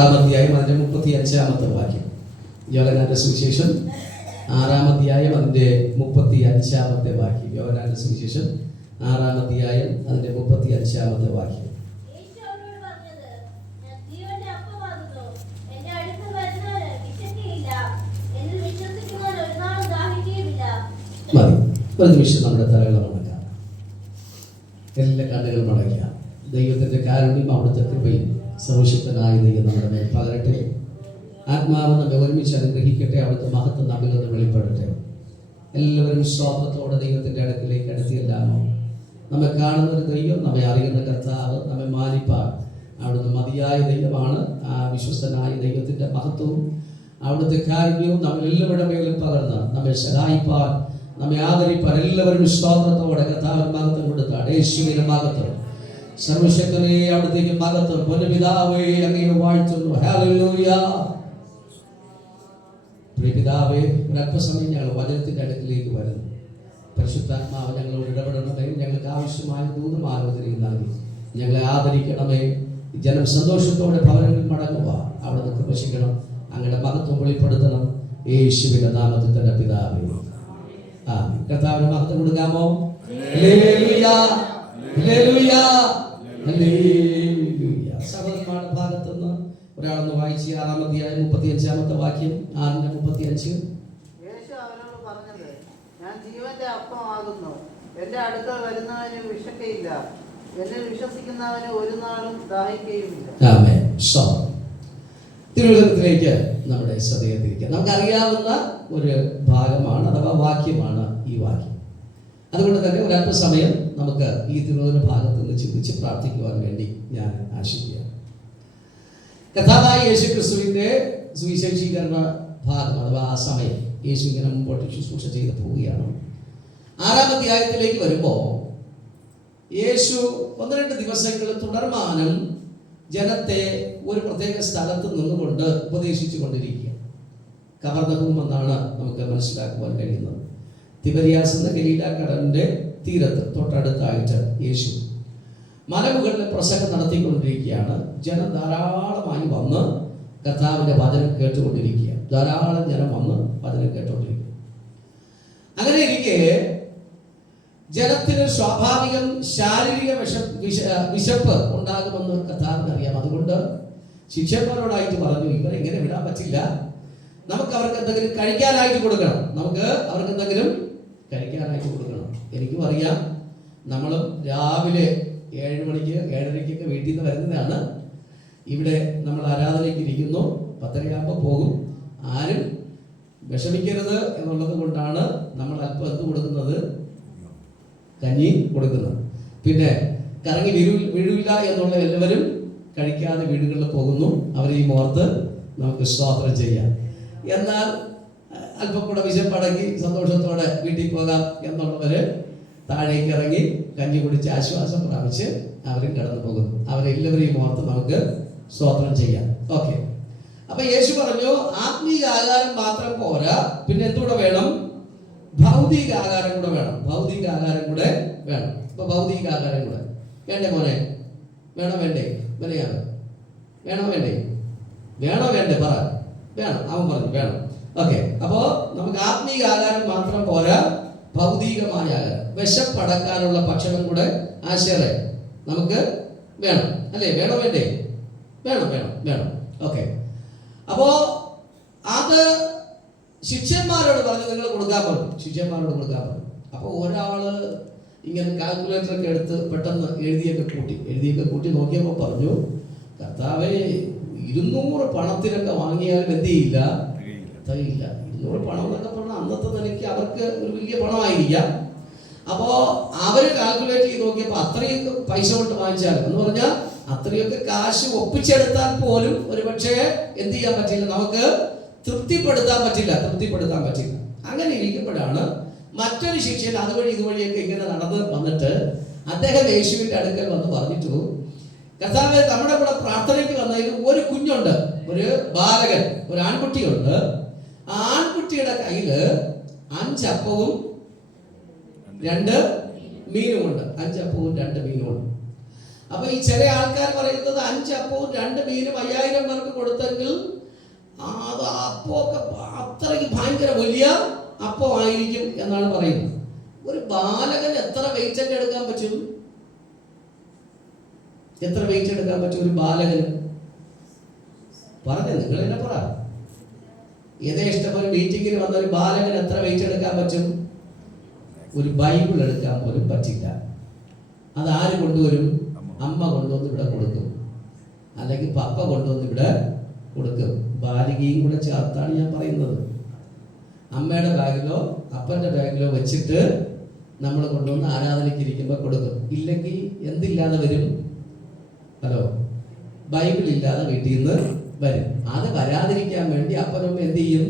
6-ാം അധ്യായം അതിൻ്റെ 35-ാമത്തെ വാക്യം. യോഹന്നാന്റെ സുവിശേഷം 6-ാം അധ്യായം അതിൻ്റെ 35-ാമത്തെ വാക്യം. യോഹന്നാന്റെ സുവിശേഷം 6-ാം അധ്യായം അതിൻ്റെ 35-ാമത്തെ വാക്യം. മതി, ഒരു നിമിഷം നമ്മുടെ തലകൾ മടക്കാം, എല്ലാ കണ്ണുകൾ മടക്കാം. ദൈവത്തിൻ്റെ കാരുണ്യം അവിടുത്തെ കൃപയും സർവശക്തനായ ദൈവം നമ്മുടെ മേൽ പകരട്ടെ. ആത്മാവ് നമ്മെ ഒരുമിച്ച് അനുഗ്രഹിക്കട്ടെ. അവിടുത്തെ മഹത്വം നമ്മിൽ നിന്ന് വെളിപ്പെടട്ടെ. എല്ലാവരും സ്തോത്രത്തോടെ ദൈവത്തിൻ്റെ അടുക്കിലേക്ക് അടുത്തില്ലാമോ? നമ്മെ കാണുന്ന ഒരു ദൈവം, നമ്മെ അറിയുന്ന കർത്താവ്, നമ്മെ മാനിപ്പാൻ അവിടുന്ന് മതിയായ ദൈവമാണ്. ആ വിശ്വസ്തനായ ദൈവത്തിൻ്റെ മഹത്വവും അവിടുത്തെ കാരുണ്യവും നമ്മളെല്ലാവരുടെ മേലും പകർന്ന് നമ്മെ സഹായിപ്പാൻ, നമ്മെ ആദരിപ്പാൻ എല്ലാവരും സ്തോത്രത്തോടെ കർത്താവിന് മഹത്വം കൊടുത്താണ്. യേശുവിന്റെ മഹത്വം, സർവശക്തനെ അവിടുത്തേക്ക് മഹത്വം. പൊന്നുപിതാവേ, അങ്ങയെ വാഴ്ത്തുന്നു. ഹല്ലേലൂയ. പ്രിയപിതാവേ, ഒരല്പസമയം ഞങ്ങൾ വചനത്തിൻ്റെ അടുക്കിലേക്ക് വരുന്നു. പരിശുദ്ധാത്മാവ് ഞങ്ങളോട് ഇടപെടണമേ. ഞങ്ങൾക്ക് ആവശ്യമായ ദൂതമാലോചനയും നൽകി ഞങ്ങളെ ആദരിക്കണമേ. ജനം സന്തോഷത്തോടെ ഭവനങ്ങളിൽ മടങ്ങുക. അവിടുന്ന് കൃപശിക്കണം, അങ്ങയുടെ മഹത്വം വെളിപ്പെടുത്തണം. യേശുവിന്റെ നാമത്തിൽ തന്നെ പിതാവേ, ആമേൻ. കർത്താവിന് മഹത്വം കൊടുക്കാമോ? Hallelujah, hallelujah, hallelujah. സഹോദരന്മാരുടെ ഭാഗത്തുനിന്ന് ഒരാളൊന്ന് വായിച്ച് 6-ാം അധ്യായം 35-ാമത്തെ വാക്യം. 6:35. യേശു അവരോട് പറഞ്ഞത്, ഞാൻ ജീവന്റെ അപ്പമാകുന്നു. എന്റെ അടുക്കൽ വരുന്നവന് വിശക്കയില്ല, എന്നിൽ വിശ്വസിക്കുന്നവന് ഒരു നാളും ദാഹിക്കുകയുമില്ല. ആമേൻ. തിരുവചനത്തിലേക്ക് നമ്മുടെ ശ്രദ്ധയിലേക്ക് നമുക്കറിയാവുന്ന ഒരു ഭാഗമാണ് അഥവാ വാക്യമാണ് ഈ വാക്യം. അതുകൊണ്ട് തന്നെ ഒരല്പസമയം നമുക്ക് ഈ തിരുവചന ഭാഗത്ത് നിന്ന് ചിന്തിച്ച് പ്രാർത്ഥിക്കുവാൻ വേണ്ടി ഞാൻ ആശിക്കുകയാണ്. കർത്താവായ യേശു ക്രിസ്തുവിൻ്റെ സുവിശേഷീകരണ ഭാഗം അഥവാ ആ സമയം യേശു ഇങ്ങനെ മുമ്പോട്ട് ശുശ്രൂഷ ചെയ്ത് പോവുകയാണ്. 6-ാം അധ്യായത്തിലേക്ക് വരുമ്പോൾ യേശു 1-2 ദിവസങ്ങൾ തുടർമാനം ജനത്തെ ഒരു പ്രത്യേക സ്ഥലത്ത് നിന്നുകൊണ്ട് ഉപദേശിച്ചു കൊണ്ടിരിക്കുക. കവർന്നഹൂം എന്നാണ് നമുക്ക് മനസ്സിലാക്കുവാൻ കഴിയുന്നത്. തിബരിയാസ് എന്ന ഗലീല കടലിന്റെ തീരത്ത് തൊട്ടടുത്തായിട്ട് യേശു മലമുകളിൽ പ്രസംഗം നടത്തിക്കൊണ്ടിരിക്കുകയാണ്. ജനം ധാരാളമായി വന്ന് കർത്താവിന്റെ വചനം കേട്ടുകൊണ്ടിരിക്കുക. ധാരാളം ജനം വന്ന് വചനം കേട്ടുകൊണ്ടിരിക്കുക. അങ്ങനെ ഇരിക്കെ ജനത്തിന് സ്വാഭാവികം ശാരീരിക വിശപ്പ് ഉണ്ടാകുമെന്ന് കർത്താവിന് അറിയാം. അതുകൊണ്ട് ശിഷ്യന്മാരോടായിട്ട് പറഞ്ഞു, ഇവരെ ഇങ്ങനെ വിടാൻ പറ്റില്ല, നമുക്ക് അവർക്ക് എന്തെങ്കിലും കഴിക്കാനായിട്ട് കൊടുക്കണം. എനിക്കും അറിയാം, നമ്മളും രാവിലെ 7 മണിക്ക് 7:30 വീട്ടിൽ നിന്ന് വരുന്നതാണ്. ഇവിടെ നമ്മൾ ആരാധനയ്ക്ക് ഇരിക്കുന്നു, 10:30 പോകും. ആരും വിഷമിക്കരുത് എന്നുള്ളത് കൊണ്ടാണ് നമ്മൾ അല്പം എന്ത് കൊടുക്കുന്നത്, കഞ്ഞി കൊടുക്കുന്നത്. പിന്നെ കറങ്ങി വീഴില്ല എന്നുള്ള എല്ലാവരും കഴിക്കാതെ വീടുകളിൽ പോകുന്നു. അവരെയും ഓർത്ത് നമുക്ക് സ്തോത്രം ചെയ്യാം. എന്നാൽ അല്പം കൂടെ വിശപ്പടങ്ങി സന്തോഷത്തോടെ വീട്ടിൽ പോകാം എന്നുള്ളവര് താഴേക്ക് ഇറങ്ങി കഞ്ഞി കുടിച്ച് ആശ്വാസം പ്രാപിച്ച് അവരും കടന്നു പോകുന്നു. അവരെല്ലാവരെയും ഓർത്ത് നമുക്ക് സ്തോത്രം ചെയ്യാം. ഓക്കെ, അപ്പൊ യേശു പറഞ്ഞു, ആത്മീക ആഹാരം മാത്രം പോരാ, പിന്നെ എന്തുകൂടെ വേണം? ഭൗതിക ആഹാരം കൂടെ വേണം. ഇപ്പൊ ഭൗതിക ആഹാരം കൂടെ വേണ്ടേ മോനെ? വേണോ വേണ്ടേ? പറ. വേണം. അവൻ പറഞ്ഞു വേണം. ഓക്കെ, അപ്പോ നമുക്ക് ആത്മീക ആഹാരം മാത്രം പോരാ, ഭൗതികമായ ആഹാരം, വിശപ്പടക്കാനുള്ള ഭക്ഷണം കൂടെ ആശയറെ നമുക്ക് വേണം. അല്ലേ? വേണോ വേണ്ടേ? വേണം. ഓക്കെ, അപ്പോ അത് ശിഷ്യന്മാരോട് പറഞ്ഞു, നിങ്ങൾ കൊടുക്കാൻ പറഞ്ഞു. അപ്പൊ ഒരാള് ഇങ്ങനെ കാൽക്കുലേറ്ററൊക്കെ എടുത്ത് പെട്ടെന്ന് എഴുതിയൊക്കെ കൂട്ടി നോക്കിയപ്പോൾ പറഞ്ഞു, കർത്താവേ, 200 പണത്തിനൊക്കെ വാങ്ങിയാലും എന്ത് ചെയ്യില്ല, തികയില്ല. 200 പണം എന്നൊക്കെ പറഞ്ഞാൽ അന്നത്തെ നിലയ്ക്ക് അവർക്ക് ഒരു വലിയ പണമായിരിക്കാം. അപ്പോ അവര് കാൽക്കുലേറ്റ് ചെയ്ത് നോക്കിയപ്പോൾ അത്രയൊക്കെ പൈസ കൊണ്ട് വാങ്ങിച്ചാലും എന്ന് പറഞ്ഞാൽ അത്രയൊക്കെ കാശ് ഒപ്പിച്ചെടുത്താൽ പോലും ഒരുപക്ഷെ എന്ത് ചെയ്യാൻ പറ്റില്ല, നമുക്ക് തൃപ്തിപ്പെടുത്താൻ പറ്റില്ല. അങ്ങനെ ഇരിക്കുമ്പോഴാണ് മറ്റൊരു ശിഷ്യൻ ഇതുവഴിയൊക്കെ ഇങ്ങനെ നടന്ന് വന്നിട്ട് അദ്ദേഹം യേശുവിന്റെ അടുക്കൽ വന്ന് പറഞ്ഞിട്ടു, കർത്താവേ, നമ്മുടെ കൂടെ പ്രാർത്ഥനയ്ക്ക് വന്നതിൽ ഒരു കുഞ്ഞുണ്ട്, ഒരു ബാലകൻ, ഒരു ആൺകുട്ടിയുണ്ട്. ആ ആൺകുട്ടിയുടെ കയ്യില് 5 അപ്പവും 2 മീനുമുണ്ട്. 5 അപ്പവും 2 മീനുമുണ്ട്. അപ്പൊ ഈ ചില ആൾക്കാർ പറയുന്നത് 5 അപ്പവും 2 മീനും 5000 പേർക്ക് കൊടുത്ത അപ്പമൊക്കെ അത്രയ്ക്ക് ഭയങ്കര വലിയ അപ്പമായിരിക്കും എന്നാണ് പറയുന്നത്. ഒരു ബാലകൻ എത്ര വെയിറ്റ് ഒക്കെ എടുക്കാൻ പറ്റും? എത്ര വെയിറ്റ് എടുക്കാൻ പറ്റും ഒരു ബാലകന്? പറഞ്ഞ നിങ്ങൾ എന്നെ പറ. യഥേഷ്ടം ഒരു മീറ്റിങ്ങിന് വന്ന ഒരു ബാലകൻ എത്ര വെയിറ്റ് എടുക്കാൻ പറ്റും? ഒരു ബൈബിൾ എടുക്കാൻ പോലും പറ്റില്ല. അതാര് കൊണ്ടുവരും? അമ്മ കൊണ്ടുവന്ന് ഇവിടെ കൊടുക്കും, അല്ലെങ്കിൽ പപ്പ കൊണ്ടുവന്ന് ഇവിടെ കൊടുക്കും. ബാലികയും കൂടെ ചേർത്താണ് ഞാൻ പറയുന്നത്. അമ്മയുടെ ബാഗിലോ അപ്പൻ്റെ ബാഗിലോ വെച്ചിട്ട് നമ്മൾ കൊണ്ടുവന്ന് ആരാധനയ്ക്ക് ഇരിക്കുമ്പോൾ കൊടുക്കും. ഇല്ലെങ്കിൽ എന്തില്ലാതെ വരും? ഹലോ, ബൈബിൾ ഇല്ലാതെ വീട്ടിൽ നിന്ന് വരും. അത് വരാതിരിക്കാൻ വേണ്ടി അപ്പനമ്മ എന്ത് ചെയ്യും?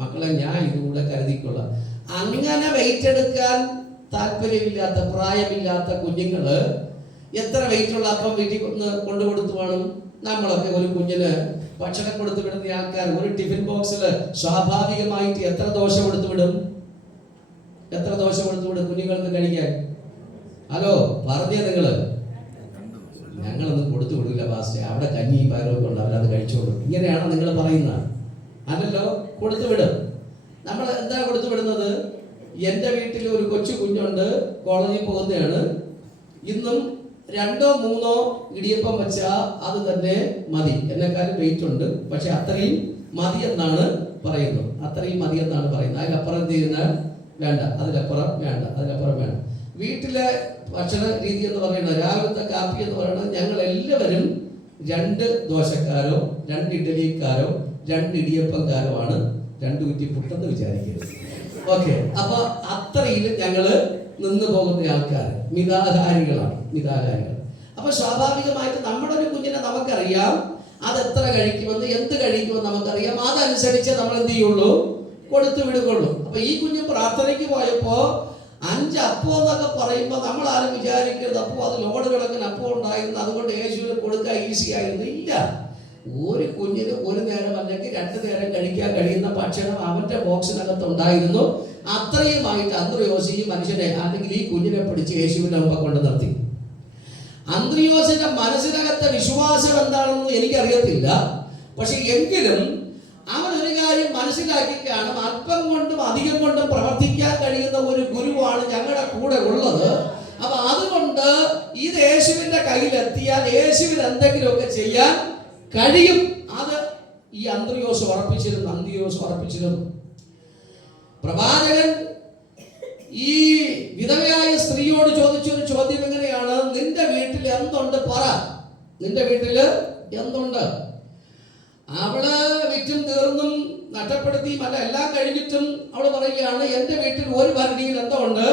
മക്കളെ ഞാൻ ഇതുകൂടെ കരുതിക്കൊള്ളാം. അങ്ങനെ വെയിറ്റ് എടുക്കാൻ താല്പര്യമില്ലാത്ത പ്രായമില്ലാത്ത കുഞ്ഞുങ്ങള് എത്ര വെയിറ്റുള്ള അപ്പം വീട്ടിൽ കൊണ്ടു കൊടുത്തു വേണം? നമ്മളൊക്കെ ഒരു കുഞ്ഞിന് ഭക്ഷണം കൊടുത്തു വിടുന്ന ആൾക്കാർ ഒരു ടിഫിൻ ബോക്സിൽ സ്വാഭാവികമായിട്ട് എത്ര ദോശ കൊടുത്തു വിടും? എത്ര ദോശ കൊടുത്തു വിടും കുഞ്ഞുങ്ങൾക്ക് കഴിക്കാൻ? ഹലോ, പറഞ്ഞേ നിങ്ങള്. ഞങ്ങളൊന്നും കൊടുത്തു വിടില്ല പാസ്റ്റേ, അവിടെ കഞ്ഞിയും പയറൊക്കെ ഉണ്ട്, അവരത് കഴിച്ചോളും. ഇങ്ങനെയാണോ നിങ്ങൾ പറയുന്നത്? അല്ലല്ലോ, കൊടുത്തു വിടും. നമ്മൾ എന്താ കൊടുത്തു വിടുന്നത്? എൻ്റെ വീട്ടിൽ ഒരു കൊച്ചു കുഞ്ഞുണ്ട്, കോളേജിൽ പോകുന്നതാണ്. ഇന്നും 2 or 3 ഇടിയപ്പം വെച്ചാൽ അത് തന്നെ മതി. എന്നെക്കാളും വെയിറ്റ് ഉണ്ട്, പക്ഷെ അത്രയും മതി എന്നാണ് പറയുന്നത്. അത്രയും മതി എന്നാണ് പറയുന്നത്. അതിലപ്പുറം എന്ത് ചെയ്യുന്ന വേണ്ട, അതിലപ്പുറം വേണ്ട, അതിലപ്പുറം വേണ്ട. വീട്ടിലെ ഭക്ഷണ രീതി എന്ന് പറയുന്നത്, രാവിലത്തെ കാപ്പി എന്ന് പറയുന്നത്, ഞങ്ങൾ എല്ലാവരും 2 ദോശക്കാരോ 2 ഇഡലിക്കാരോ 2 ഇടിയപ്പക്കാരോ ആണ്. 2 കുറ്റി പുട്ടെന്ന് വിചാരിക്കരുത്. ഓക്കെ, അപ്പൊ അത്രയിൽ ഞങ്ങള് നിന്ന് പോകുന്ന ആൾക്കാർ മിതാഹാരികളാണ്, മിതാഹാരികൾ. അപ്പൊ സ്വാഭാവികമായിട്ട് നമ്മുടെ ഒരു കുഞ്ഞിനെ നമുക്കറിയാം അത് എത്ര കഴിക്കുമെന്ന്, എന്ത് കഴിക്കുമെന്ന് നമുക്കറിയാം. അതനുസരിച്ച് നമ്മൾ എന്ത് ചെയ്യുള്ളൂ? കൊടുത്തു വിടുകയുള്ളൂ. അപ്പൊ ഈ കുഞ്ഞ് പ്രാർത്ഥനയ്ക്ക് പോയപ്പോ 5 അപ്പം എന്നൊക്കെ പറയുമ്പോൾ നമ്മൾ ആരും വിചാരിക്കരുത് അപ്പോൾ അത് ലോഡ് കിടക്കുന്ന അപ്പം ഉണ്ടായിരുന്നു, അതുകൊണ്ട് യേശുവിന് കൊടുക്കാൻ ഈസി ആയിരുന്നു. ഇല്ല, ഒരു കുഞ്ഞിന് ഒരു നേരം അല്ലെങ്കിൽ 2 നേരം കഴിക്കാൻ കഴിയുന്ന ഭക്ഷണം അവന്റെ ബോക്സിനകത്ത് ഉണ്ടായിരുന്നു. അത്രയുമായിട്ട് അന്ത്രയോസ് ഈ മനുഷ്യനെ അല്ലെങ്കിൽ ഈ കുഞ്ഞിനെ പിടിച്ച് യേശുവിന്റെ മുമ്പ് കൊണ്ട് നിർത്തി. അന്ത്രയോസിന്റെ മനസ്സിനകത്തെ വിശ്വാസം എന്താണെന്ന് എനിക്കറിയത്തില്ല, പക്ഷെ എങ്കിലും അവൻ ഒരു കാര്യം മനസ്സിലാക്കി കാണും, അല്പം കൊണ്ടും അധികം കൊണ്ടും പ്രവർത്തിക്കാൻ കഴിയുന്ന ഒരു ഗുരുവാണ് ഞങ്ങളുടെ കൂടെ ഉള്ളത്. അപ്പൊ അതുകൊണ്ട് ഇത് യേശുവിന്റെ കയ്യിലെത്തിയാൽ യേശുവിന് എന്തെങ്കിലുമൊക്കെ ചെയ്യാൻ കഴിയും. അത് ഈ അന്ത്രയോസ് ഉറപ്പിച്ചിരുന്നു. പ്രവാചകൻ ഈ വിധവയായ സ്ത്രീയോട് ചോദിച്ചൊരു ചോദ്യം എങ്ങനെയാണ്? നിന്റെ വീട്ടിൽ എന്തുണ്ട് പറ, നിന്റെ വീട്ടില് എന്തുണ്ട്? അവള് വിറ്റും തീർന്നും നഷ്ടപ്പെടുത്തിയും അല്ല എല്ലാം കഴിഞ്ഞിട്ടും അവള് പറയുകയാണ്, എന്റെ വീട്ടിൽ ഒരു ഭരണിയിൽ എന്തോ ഉണ്ട്?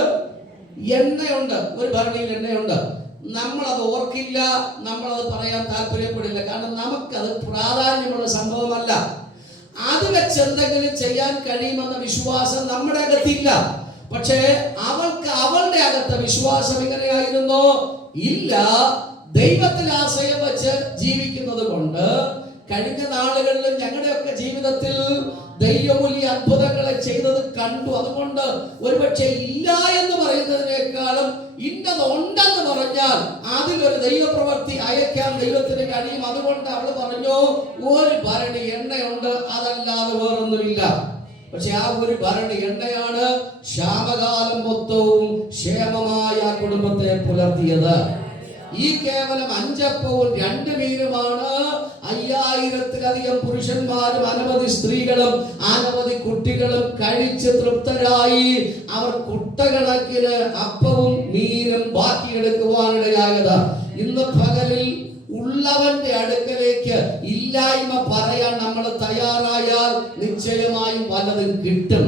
എണ്ണയുണ്ട്. ഒരു ഭരണിയിൽ എണ്ണയുണ്ട്. നമ്മളത് ഓർക്കില്ല, നമ്മളത് പറയാൻ താല്പര്യപ്പെടില്ല. കാരണം നമുക്കത് പ്രാധാന്യമുള്ള സംഭവമല്ല. അത് വെച്ച് എന്തെങ്കിലും ചെയ്യാൻ കഴിയുമെന്ന വിശ്വാസം നമ്മുടെ അകത്തില്ല. പക്ഷേ അവൾക്ക് അവളുടെ അകത്തെ വിശ്വാസം എങ്ങനെയായിരുന്നു? ഇല്ല, ദൈവത്തിൽ ആശ്രയം വെച്ച് ജീവിക്കുന്നത് കൊണ്ട് കഴിഞ്ഞ നാളുകളിലും ഞങ്ങളുടെയൊക്കെ ജീവിതത്തിൽ ദൈവം വലിയ അത്ഭുതങ്ങളെ ചെയ്തത് കണ്ടു. അതുകൊണ്ട് ഒരുപക്ഷെ ഇല്ല എന്ന് പറയുന്നതിനേക്കാളും ഇന്നത് ഉണ്ടെന്ന് പറഞ്ഞാൽ അതിലൊരു ദൈവപ്രവൃത്തി അയക്കാൻ ദൈവത്തിന് കഴിയും. അതുകൊണ്ട് അവൾ പറഞ്ഞു, ഒരു ഭരണി എണ്ണയുണ്ട്, അതല്ലാതെ വേറൊന്നുമില്ല. പക്ഷെ ആ ഒരു ഭരണി എണ്ണയാണ് ക്ഷാമകാലം മൊത്തവും ക്ഷേമമായ കുടുംബത്തെ പുലർത്തിയത്. ഈ കേവലം 5 അപ്പവും 2 മീനുമാണ് 5000-ത്തിലധികം പുരുഷന്മാരും അനവധി സ്ത്രീകളും അനവധി കുട്ടികളും കഴിച്ച് തൃപ്തരായി. അവർ കുട്ടകണക്കിന് അപ്പവും മീനും ബാക്കിയെടുക്കുവാനിടയായത്. ഇന്ന് പകലിൽ ഉള്ളവന്റെ അടുക്കലേക്ക് ഇല്ലായ്മ പറയാൻ നമ്മൾ തയ്യാറായാൽ നിശ്ചയമായും വല്ലതും കിട്ടും.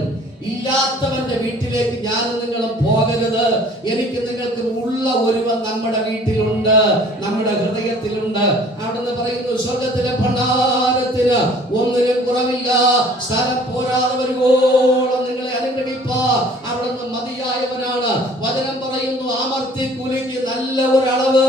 ഇല്ലാത്തവന്റെ വീട്ടിലേക്ക് ഞാനും നിങ്ങളും പോകരുത്. എനിക്ക് നിങ്ങൾക്ക് ഉള്ള ഒരുവൻ നമ്മുടെ വീട്ടിലുണ്ട്, നമ്മുടെ ഹൃദയത്തിലുണ്ട്. അവിടുന്ന് പറയുന്നു, സ്വർഗത്തിലെ ഭണ്ഡാരത്തിന് ഒന്നിനും കുറവില്ല, സ്ഥലം പോരാതെ വരുവോളം നിങ്ങളെ അനുഗ്രഹിപ്പാ അവിടുന്ന് മതിയായവനാണ്. വചനം പറയുന്നു, അമർത്തി കുലുക്കി നല്ല ഒരളവ്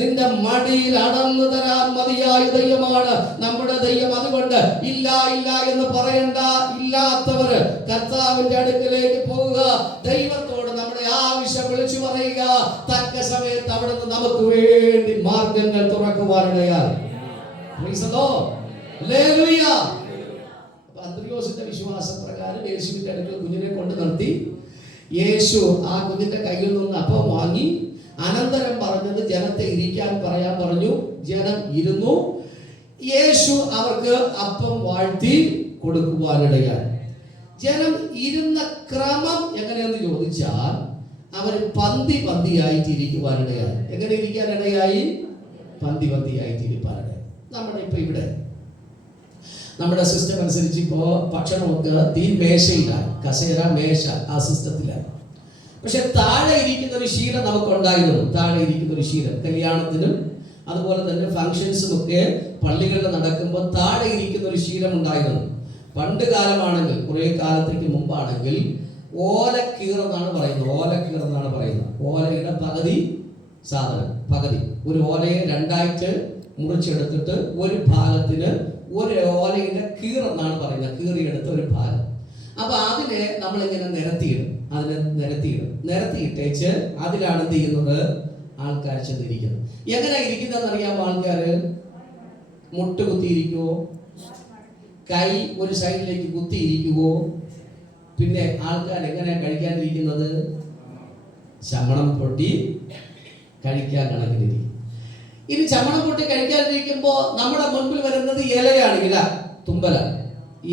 നിന്റെ മടിയിൽ അടന്നു തരാൻ മതിയായ ദൈവമാണ് നമ്മുടെ ദൈവം. അതുകൊണ്ട് ഇല്ല ഇല്ല എന്ന് പറയണ്ട. ഇല്ലാത്തവര് കർത്താവിന്റെ അടുക്കലേക്ക് പോവുക, ദൈവത്തോട് നമ്മുടെ ആവശ്യം വിളിച്ചു പറയുക. തക്ക സമയത്ത് അവിടുന്ന് നമുക്ക് വേണ്ടി മാർഗങ്ങൾ തുറക്കുവാനിടയാൽ. പത്രോസിന്റെ വിശ്വാസപ്രകാരം യേശുവിന്റെ അടുക്കൽ കുഞ്ഞിനെ കൊണ്ട് നിർത്തി. യേശു ആ കുഞ്ഞിന്റെ കയ്യിൽ നിന്ന് അപ്പം വാങ്ങി. അനന്തരം പറഞ്ഞത് ജനത്തെ ഇരിക്കാൻ പറയാൻ പറഞ്ഞു. ജനം ഇരുന്നു. യേശു അവർക്ക് അപ്പം വാഴ്ത്തി കൊടുക്കുവാനിടയായി. ജനം ഇരുന്ന ക്രമം എങ്ങനെയെന്ന് ചോദിച്ചാൽ അവർ പന്തി പന്തിയായിട്ട് ഇരിക്കുവാനിടയായി. എങ്ങനെ ഇരിക്കാനിടയായി? പന്തി പന്തിയായിട്ട് ഇരിക്കാനിടയായി. ഇവിടെ നമ്മുടെ സിസ്റ്റം അനുസരിച്ച് ഇപ്പോൾ ഭക്ഷണമൊക്കെ തീൻമേശയിലാണ്, കസേര മേശ ആ സിസ്റ്റത്തിലാണ്. പക്ഷെ താഴെ ഇരിക്കുന്ന ഒരു ശീലം നമുക്കുണ്ടായിരുന്നു. താഴെ ഇരിക്കുന്ന ഒരു ശീലം കല്യാണത്തിനും അതുപോലെ തന്നെ ഫംഗ്ഷൻസും ഒക്കെ പള്ളികളിൽ നടക്കുമ്പോൾ താഴെ ഇരിക്കുന്ന ഒരു ശീലം ഉണ്ടായിരുന്നു. പണ്ട് കാലമാണെങ്കിൽ, കുറേ കാലത്തേക്ക് മുമ്പാണെങ്കിൽ ഓലക്കീറെന്നാണ് പറയുന്നത്. ഓലക്കീറെന്നാണ് പറയുന്നത്. ഓലയുടെ പകുതി സാധനം, പകുതി ഒരു ഓലയെ രണ്ടായിട്ട് മുറിച്ചെടുത്തിട്ട് ഒരു ഭാഗത്തിന് ഒരു ഓലയുടെ കീറെന്നാണ് പറയുന്നത്. കീറിയെടുത്ത ഒരു ഭാഗം. അപ്പൊ അതിനെ നമ്മളിങ്ങനെ നിരത്തിയിടും. നിരത്തിയിട്ടേച്ച് അതിലാണ് എന്ത് ചെയ്യുന്നത്? ആൾക്കാർ ചെന്നിരിക്കുന്നത്. എങ്ങനെ ഇരിക്കുന്നതെന്ന് അറിയാമോ? ആൾക്കാര് മുട്ട് കുത്തിയിരിക്കുവോ? കൈ ഒരു സൈഡിലേക്ക് കുത്തിയിരിക്കുവോ? പിന്നെ ആൾക്കാർ എങ്ങനെയാ കഴിക്കാനിരിക്കുന്നത്? ചമ്മണം പൊട്ടി കഴിക്കാൻ കണക്കിലിരിക്കും. ഇനി ചമ്മണം പൊട്ടി കഴിക്കാനിരിക്കുമ്പോൾ നമ്മുടെ മുൻപിൽ വരുന്നത് ഇലയാണ്. ഇല, തുമ്പല,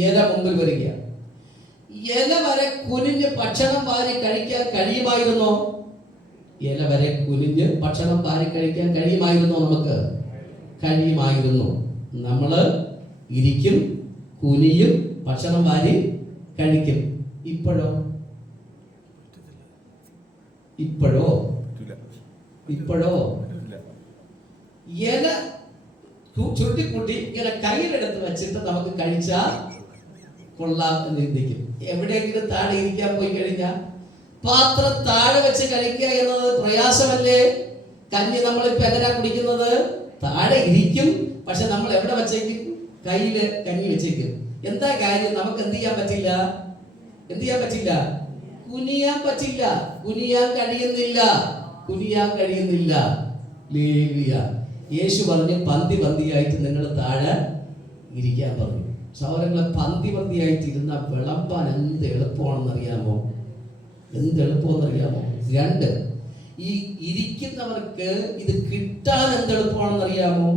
ഇല മുമ്പിൽ വരികയാണ്. ഇല വരെ കുനിഞ്ഞ് ഭക്ഷണം വാരി കഴിക്കാൻ കഴിയുമായിരുന്നോ? ഇല വരെ കുനിഞ്ഞ് ഭക്ഷണം വാരി കഴിക്കാൻ കഴിയുമായിരുന്നോ? നമുക്ക് കഴിയുമായിരുന്നു. നമ്മള് ഇരിക്കും, കുനിയും, ഭക്ഷണം വാരി കഴിക്കും. ഇപ്പോഴോ? ഇല ചുരുട്ടിക്കൂട്ടി ഇങ്ങനെ കയ്യിലെടുത്ത് വെച്ചിട്ട് നമുക്ക് കഴിച്ചാൽ കൊള്ളാം എന്ന് ചിന്തിക്കും. എവിടെയെങ്കിലും താഴെ ഇരിക്കാൻ പോയി കഴിഞ്ഞാൽ പാത്രം താഴെ വെച്ച് കഴിക്കുക എന്നത് പ്രയാസമല്ലേ? കഞ്ഞി നമ്മളിപ്പോ എങ്ങനെയാ കുടിക്കുന്നത്? താഴെ ഇരിക്കും, പക്ഷെ നമ്മൾ എവിടെ വെച്ചേക്കും? കയ്യില് കഞ്ഞി വെച്ചേക്കും. എന്താ കാര്യം? നമുക്ക് എന്ത് ചെയ്യാൻ പറ്റില്ല? കുനിയാൻ പറ്റില്ല. കുനിയാൻ കഴിയുന്നില്ല. യേശു പറഞ്ഞു പന്തി പന്തിയായിട്ട് നിങ്ങൾ താഴെ ഇരിക്കാൻ പറഞ്ഞു. സഹോദരങ്ങളെ, പന്തി പന്തിയായിട്ട് ഇരുന്ന വിളമ്പാൻ എന്ത് എളുപ്പമാണെന്നറിയാമോ? രണ്ട്, ഈ ഇരിക്കുന്നവർക്ക് ഇത് കിട്ടാൻ എന്ത് എളുപ്പമാണെന്നറിയാമോ?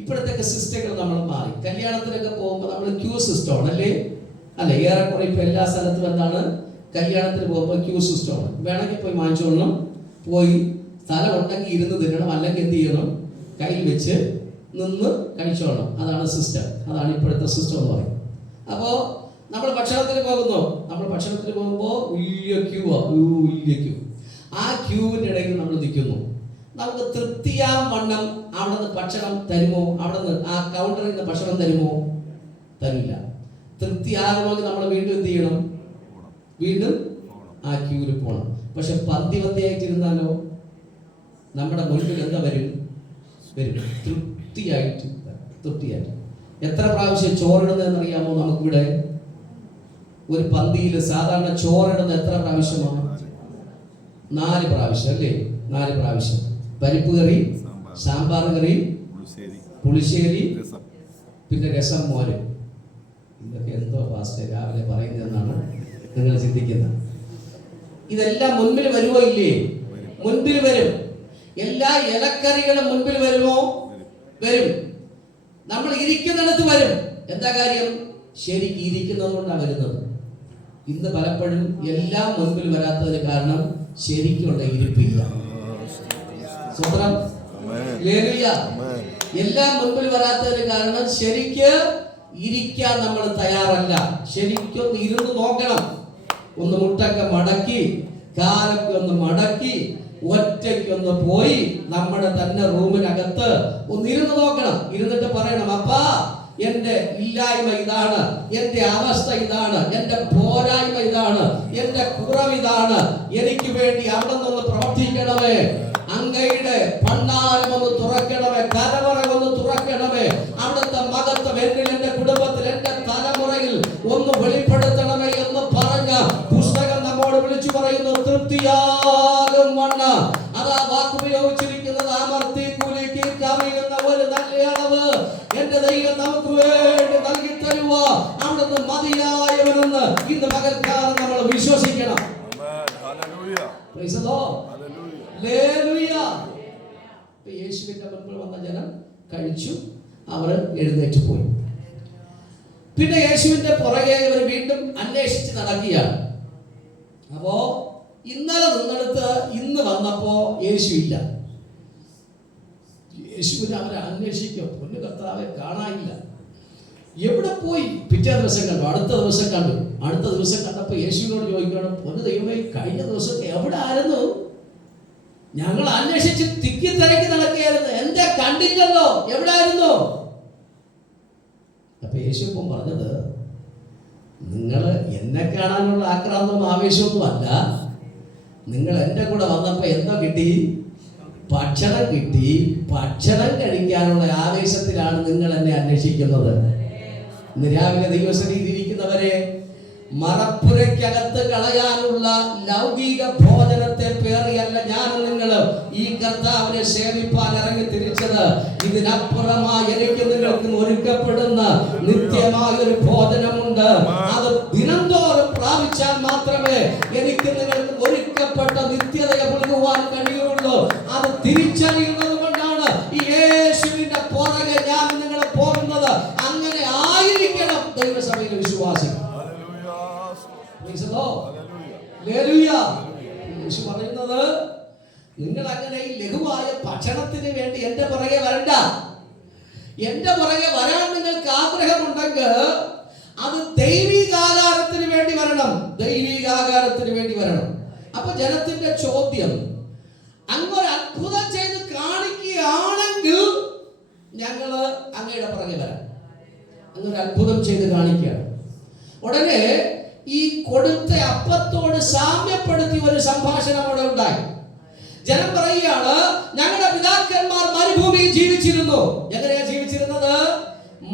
ഇപ്പോഴത്തെ സിസ്റ്റങ്ങൾ നമ്മൾ മാറി. കല്യാണത്തിനൊക്കെ പോകുമ്പോൾ നമ്മൾ ക്യൂ സിസ്റ്റമാണ് അല്ലേ? ഏറെക്കുറെ ഇപ്പൊ എല്ലാ സ്ഥലത്തും എന്താണ്? കല്യാണത്തിന് പോകുമ്പോൾ ക്യൂ സിസ്റ്റമാണ്. വേണമെങ്കിൽ പോയി വാങ്ങിച്ചോളണം, പോയി സ്ഥലം ഉണ്ടെങ്കിൽ ഇരുന്ന് തിന്നണം, അല്ലെങ്കിൽ എന്ത് ചെയ്യണം? കയ്യിൽ വെച്ച് നിന്ന് കഴിച്ചോളണം. അതാണ് സിസ്റ്റം. അതാണ് ഇപ്പോഴത്തെ സിസ്റ്റം എന്ന് പറയും. അപ്പോൾ നമ്മൾ ഭക്ഷണത്തിന് പോകുമ്പോൾ വലിയ ക്യൂ. ആ ക്യൂവിൻ്റെ ഇടയിൽ നമ്മൾ നിൽക്കുന്നു. നമുക്ക് തൃപ്തിയാം വണ്ണം അവിടെ നിന്ന് ഭക്ഷണം തരുമോ? അവിടെ നിന്ന് ആ കൗണ്ടറിൽ നിന്ന് ഭക്ഷണം തരുമോ? തരില്ല. തൃപ്തിയാകണമെങ്കിൽ നമ്മൾ വീണ്ടും എന്ത് ചെയ്യണം? വീണ്ടും ആ ക്യൂവിൽ പോകണം. പക്ഷെ പന്തി പന്തിയായിട്ടിരുന്നാലോ നമ്മുടെ മുൻപിൽ എന്താ വരും? തൃപ്തിയായിട്ട്. എത്ര പ്രാവശ്യം ചോറിടുന്നതെന്ന് അറിയാമോ? നമുക്കിവിടെ ഒരു പന്തിയിൽ സാധാരണ ചോറിടുന്ന എത്ര പ്രാവശ്യമാണ്? 4 പ്രാവശ്യം അല്ലേ? 4 പ്രാവശ്യം. പരിപ്പ് കറി, സാമ്പാർ കറി, പുളിശ്ശേരി, പിന്നെ രസം, മോര്. ഇതൊക്കെ എന്തോ പാസ്റ്റേ രാവിലെ പറയുന്നതെന്നാണ് നിങ്ങൾ ചിന്തിക്കുന്നത്. ഇതെല്ലാം മുൻപിൽ വരുമോ? ഇല്ലേ? മുൻപിൽ വരും. എല്ലാ ഇലക്കറികളും മുൻപിൽ വരുമോ? വരും. നമ്മൾ ഇരിക്കുന്നിടത്ത് വരും. എന്താ കാര്യം? ശരിക്കും ഇരിക്കുന്നത് കൊണ്ടാണ് വരുന്നത്. ഇന്ന് പലപ്പോഴും എല്ലാം മുൻപിൽ വരാത്തതിന് കാരണം ശരിക്കുള്ള ഇരിപ്പില്ല. സ്വന്തം എല്ലാം മുൻപിൽ വരാത്തതിന് കാരണം ശരിക്ക് ഇരിക്കാൻ നമ്മൾ തയ്യാറല്ല. ശരിക്കും ഇരുന്ന് നോക്കണം. ഒന്ന് മുട്ടൊക്കെ മടക്കി, കാലൊക്കെ ഒന്ന് മടക്കി, ഒറ്റയ്ക്കൊന്ന് പോയി നമ്മുടെ തന്നെ റൂമിനകത്ത് ഒന്ന് ഇരുന്ന് നോക്കണം. ഇരുന്നിട്ട് പറയണം, അപ്പാ എന്റെ ഇല്ലായ്മ ഇതാണ്, എന്റെ അവസ്ഥ ഇതാണ്, എന്റെ പോരായ്മ ഇതാണ്, എന്റെ കുറവ് ഇതാണ്. എനിക്ക് വേണ്ടി അവിടെ നിന്ന് പ്രവർത്തിക്കണമേ. അങ്ങയുടെ ഭണ്ഡാരം ഒന്ന് തുറക്കണമേ, കരവറ ഒന്ന് തുറക്കണമേ. അവിടുത്തെ മഹത്വം എന്നിൽ, എന്റെ കുടുംബത്തിൽ, എന്റെ തലമുറയിൽ ഒന്ന് വെളിപ്പെടുത്തണമേ എന്ന് പറഞ്ഞ പുസ്തകം നമ്മോട് വിളിച്ചു പറയുന്നു. തൃപ്തിയാകും വണ്ണ അതാ വാക്കുപയോഗിച്ചിരിക്കുന്നത്. അമർത്തി കുലുക്കി കവിയുന്ന ഒരു നല്ല അളവ് എന്റെ ദൈവം നമുക്ക് വേണ്ടി നൽകി തരുക. അവിടുന്ന് മതിയായവനെന്ന് ഇന്ന് പകൽക്കാലം നമ്മൾ വിശ്വസിക്കണം. Praise the Lord. Hallelujah. യേശുവിന്റെ മുൻപിൽ വന്ന ജനം കഴിച്ചു, അവർ എഴുന്നേറ്റ് പോയി. പിന്നെ യേശുവിന്റെ പുറകെ ഇവർ വീണ്ടും അന്വേഷിച്ച് നടക്കുകയാണ്. അപ്പോ ഇന്നലെ നിന്നെടുത്ത് ഇന്ന് വന്നപ്പോ യേശു ഇല്ല. യേശുവിനെ അവരെ അന്വേഷിക്കും, പൊന്നു കർത്താവെ കാണാനില്ല, എവിടെ പോയി? പിറ്റേ ദിവസം കണ്ടു, അടുത്ത ദിവസം കണ്ടു, അടുത്ത ദിവസം കണ്ടപ്പോ യേശുവിനോട് ചോദിക്കണം, പൊന്നു ദൈവമേ, കഴിഞ്ഞ ദിവസം എവിടെ ആയിരുന്നു? ഞങ്ങൾ അന്വേഷിച്ച് തിക്കി തിരക്കി നടക്കുകയായിരുന്നു, എന്റെ കണ്ടില്ലല്ലോ, എവിടെ ആയിരുന്നു? അപ്പൊ യേശു ഇപ്പം പറഞ്ഞത്, നിങ്ങൾ എന്നെ കാണാനുള്ള ആക്രാന്തവും ആവേശമൊന്നും അല്ല, നിങ്ങൾ എൻ്റെ കൂടെ വന്നപ്പോ എന്തോ കിട്ടി? ഭക്ഷണം കിട്ടി. ഭക്ഷണം കഴിക്കാനുള്ള ആവേശത്തിലാണ് നിങ്ങൾ എന്നെ അന്വേഷിക്കുന്നത്. ഇന്ന് രാവിലെ ദൈവസന്നിധിയിരിക്കുന്നവരെ, മറപ്പുരയ്ക്കകത്ത് കളയാനുള്ള ലൗകിക ഭോജനത്തെ പേറിയല്ല ഞാൻ നിങ്ങൾ ഈ കർത്താവിനെ സേവിപ്പാൻ ഇറങ്ങി തിരിച്ചത്. ഇതിനപ്പുറമായി എനിക്ക് നിങ്ങൾക്ക് ഒരുക്കപ്പെടുന്ന നിത്യമായ ഒരു ഭോജനമുണ്ട്. അത് ദിനംതോറും പ്രാപിച്ചാൽ മാത്രമേ എനിക്ക് നിങ്ങൾക്ക് ഒരുക്കപ്പെട്ട നിത്യതയെ പുൽകുവാൻ കഴിയുള്ളൂ. അത് തിരിച്ചറിയുന്നത് കൊണ്ടാണ് ഈ യേശുവിന്റെ പുറകെ ഞാൻ നിങ്ങളെ പോകുന്നത്. അങ്ങനെ ആയിരിക്കണം ദൈവസഭയിലെ വിശ്വാസികൾ. യേശു പറയുന്നത്, നിങ്ങൾ അങ്ങനെ ഈ ലഘുവായ ഭക്ഷണത്തിന് വേണ്ടി എന്റെ പുറകെ വരണ്ട. എന്റെ പുറകെ വരാൻ നിങ്ങൾക്ക് ആഗ്രഹമുണ്ടെങ്കിൽ അത് ദൈവികാകാരത്തിന് വേണ്ടി വരണം. ദൈവികാകാരത്തിന് വേണ്ടി വരണം. അപ്പൊ ജനത്തിന്റെ ചോദ്യം, അങ്ങൊരു അത്ഭുതം ചെയ്ത് കാണിക്കുകയാണെങ്കിൽ ഞങ്ങള് അങ്ങയുടെ പുറകെ വരാം. അങ്ങൊരു അത്ഭുതം ചെയ്ത് കാണിക്കുകയാണ്. ഉടനെ ഈ കൊടുത്ത അപ്പത്തോട് സാമ്യപ്പെടുത്തി ഒരു സംഭാഷണം അവിടെ ഉണ്ടായി. ജനം പറയുകയാണ്, ഞങ്ങളുടെ പിതാക്കന്മാർ മരുഭൂമിയിൽ ജീവിച്ചിരുന്നു. എങ്ങനെയാ ജീവിച്ചിരുന്നത്?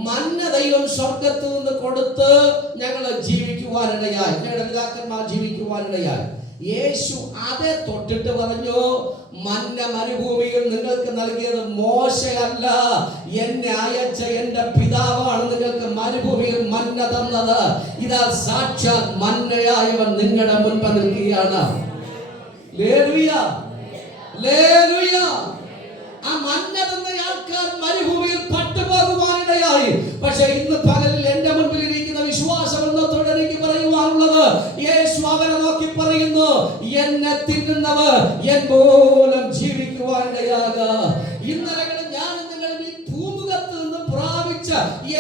മന്ന ദൈവം സ്വർഗത്തിൽ നിന്ന് കൊടുത്ത് ഞങ്ങൾ ജീവിക്കുവാനിടയായി, ഞങ്ങളുടെ പിതാക്കന്മാർ ജീവിക്കുവാനിടയായി. യേശു അതേ തൊട്ടിട്ട് പറഞ്ഞു, മന്ന മരുഭൂമിയിൽ നിങ്ങൾക്ക് നൽകിയത് മോശയല്ല, എന്നെ അയച്ച എന്റെ പിതാവാണ് നിങ്ങൾക്ക് മരുഭൂമിയിൽ മന്ന തന്നത്. ഇതാ സാക്ഷാൽ മന്നയായവൻ നിങ്ങളുടെ മുൻപിൽ നിൽക്കുകയാണ്. Hallelujah, hallelujah. ആ മന്ന തന്ന ആൾക്കാർ മരുഭൂമിയിൽ പട്ടുപോകുവാനിടയായി. പക്ഷെ ഇന്ന് പകലിൽ എന്റെ മുൻപിൽ ഇരിക്കുന്ന വിശ്വാസബന്ധത്തോടെ എനിക്ക് പറയുവാനുള്ളത്, യേശു അവനെ നോക്കി പറയുന്നു, എന്നെ തിന്നുന്നവർ എൻ മൂലം ജീവിക്കുവാനിടയാകുക. ഇന്നലകളിൽ ഞാൻ നിങ്ങൾ ഈ ഭൂമുഖത്ത് നിന്ന് പ്രാപിച്ച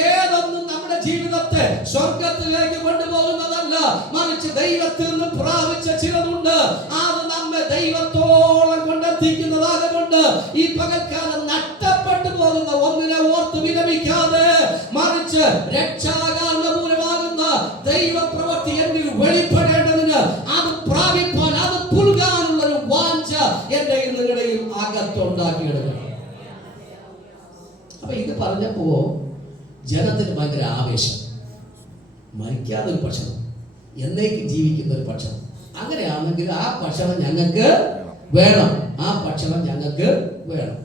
ഏതൊന്നും നമ്മുടെ ജീവിതത്തെ സ്വർഗത്തിലേക്ക് കൊണ്ടുപോകുന്നതല്ല, മറിച്ച് ദൈവത്തിൽ നിന്ന് പ്രാപിച്ച ചിലതുണ്ട്. അത് നമ്മെ ദൈവത്തോളം കൊണ്ടെത്തിക്കുന്നതാകൊണ്ട് ഈ പകൽക്കാലം നഷ്ടപ്പെട്ടു പോകുന്ന ഒന്നിനെ ഓർത്ത് വിലപിക്കാതെ, മറിച്ച് രക്ഷാകാരണപൂരമാകുന്ന ദൈവപ്രവൃത്തി എന്നിൽ വെളിപ്പെടേണ്ടതിന് അത് പ്രാപിപ്പാൻ, അത് പുൽകാനുള്ള ഒരു വാഞ്ച എന്റെയും നിങ്ങളുടെയും അകത്തുണ്ടാക്കിയെടുക്കണം. അപ്പൊ ഇത് പറഞ്ഞപ്പോ ജനത്തിന് ഭയങ്കര ആവേശം. മരിക്കാതെ ഒരു ഭക്ഷണം, എന്നേക്കും ജീവിക്കുന്ന ഒരു ഭക്ഷണം, അങ്ങനെയാണെങ്കിൽ ആ ഭക്ഷണം ഞങ്ങൾക്ക് വേണം, ആ ഭക്ഷണം ഞങ്ങൾക്ക് വേണം.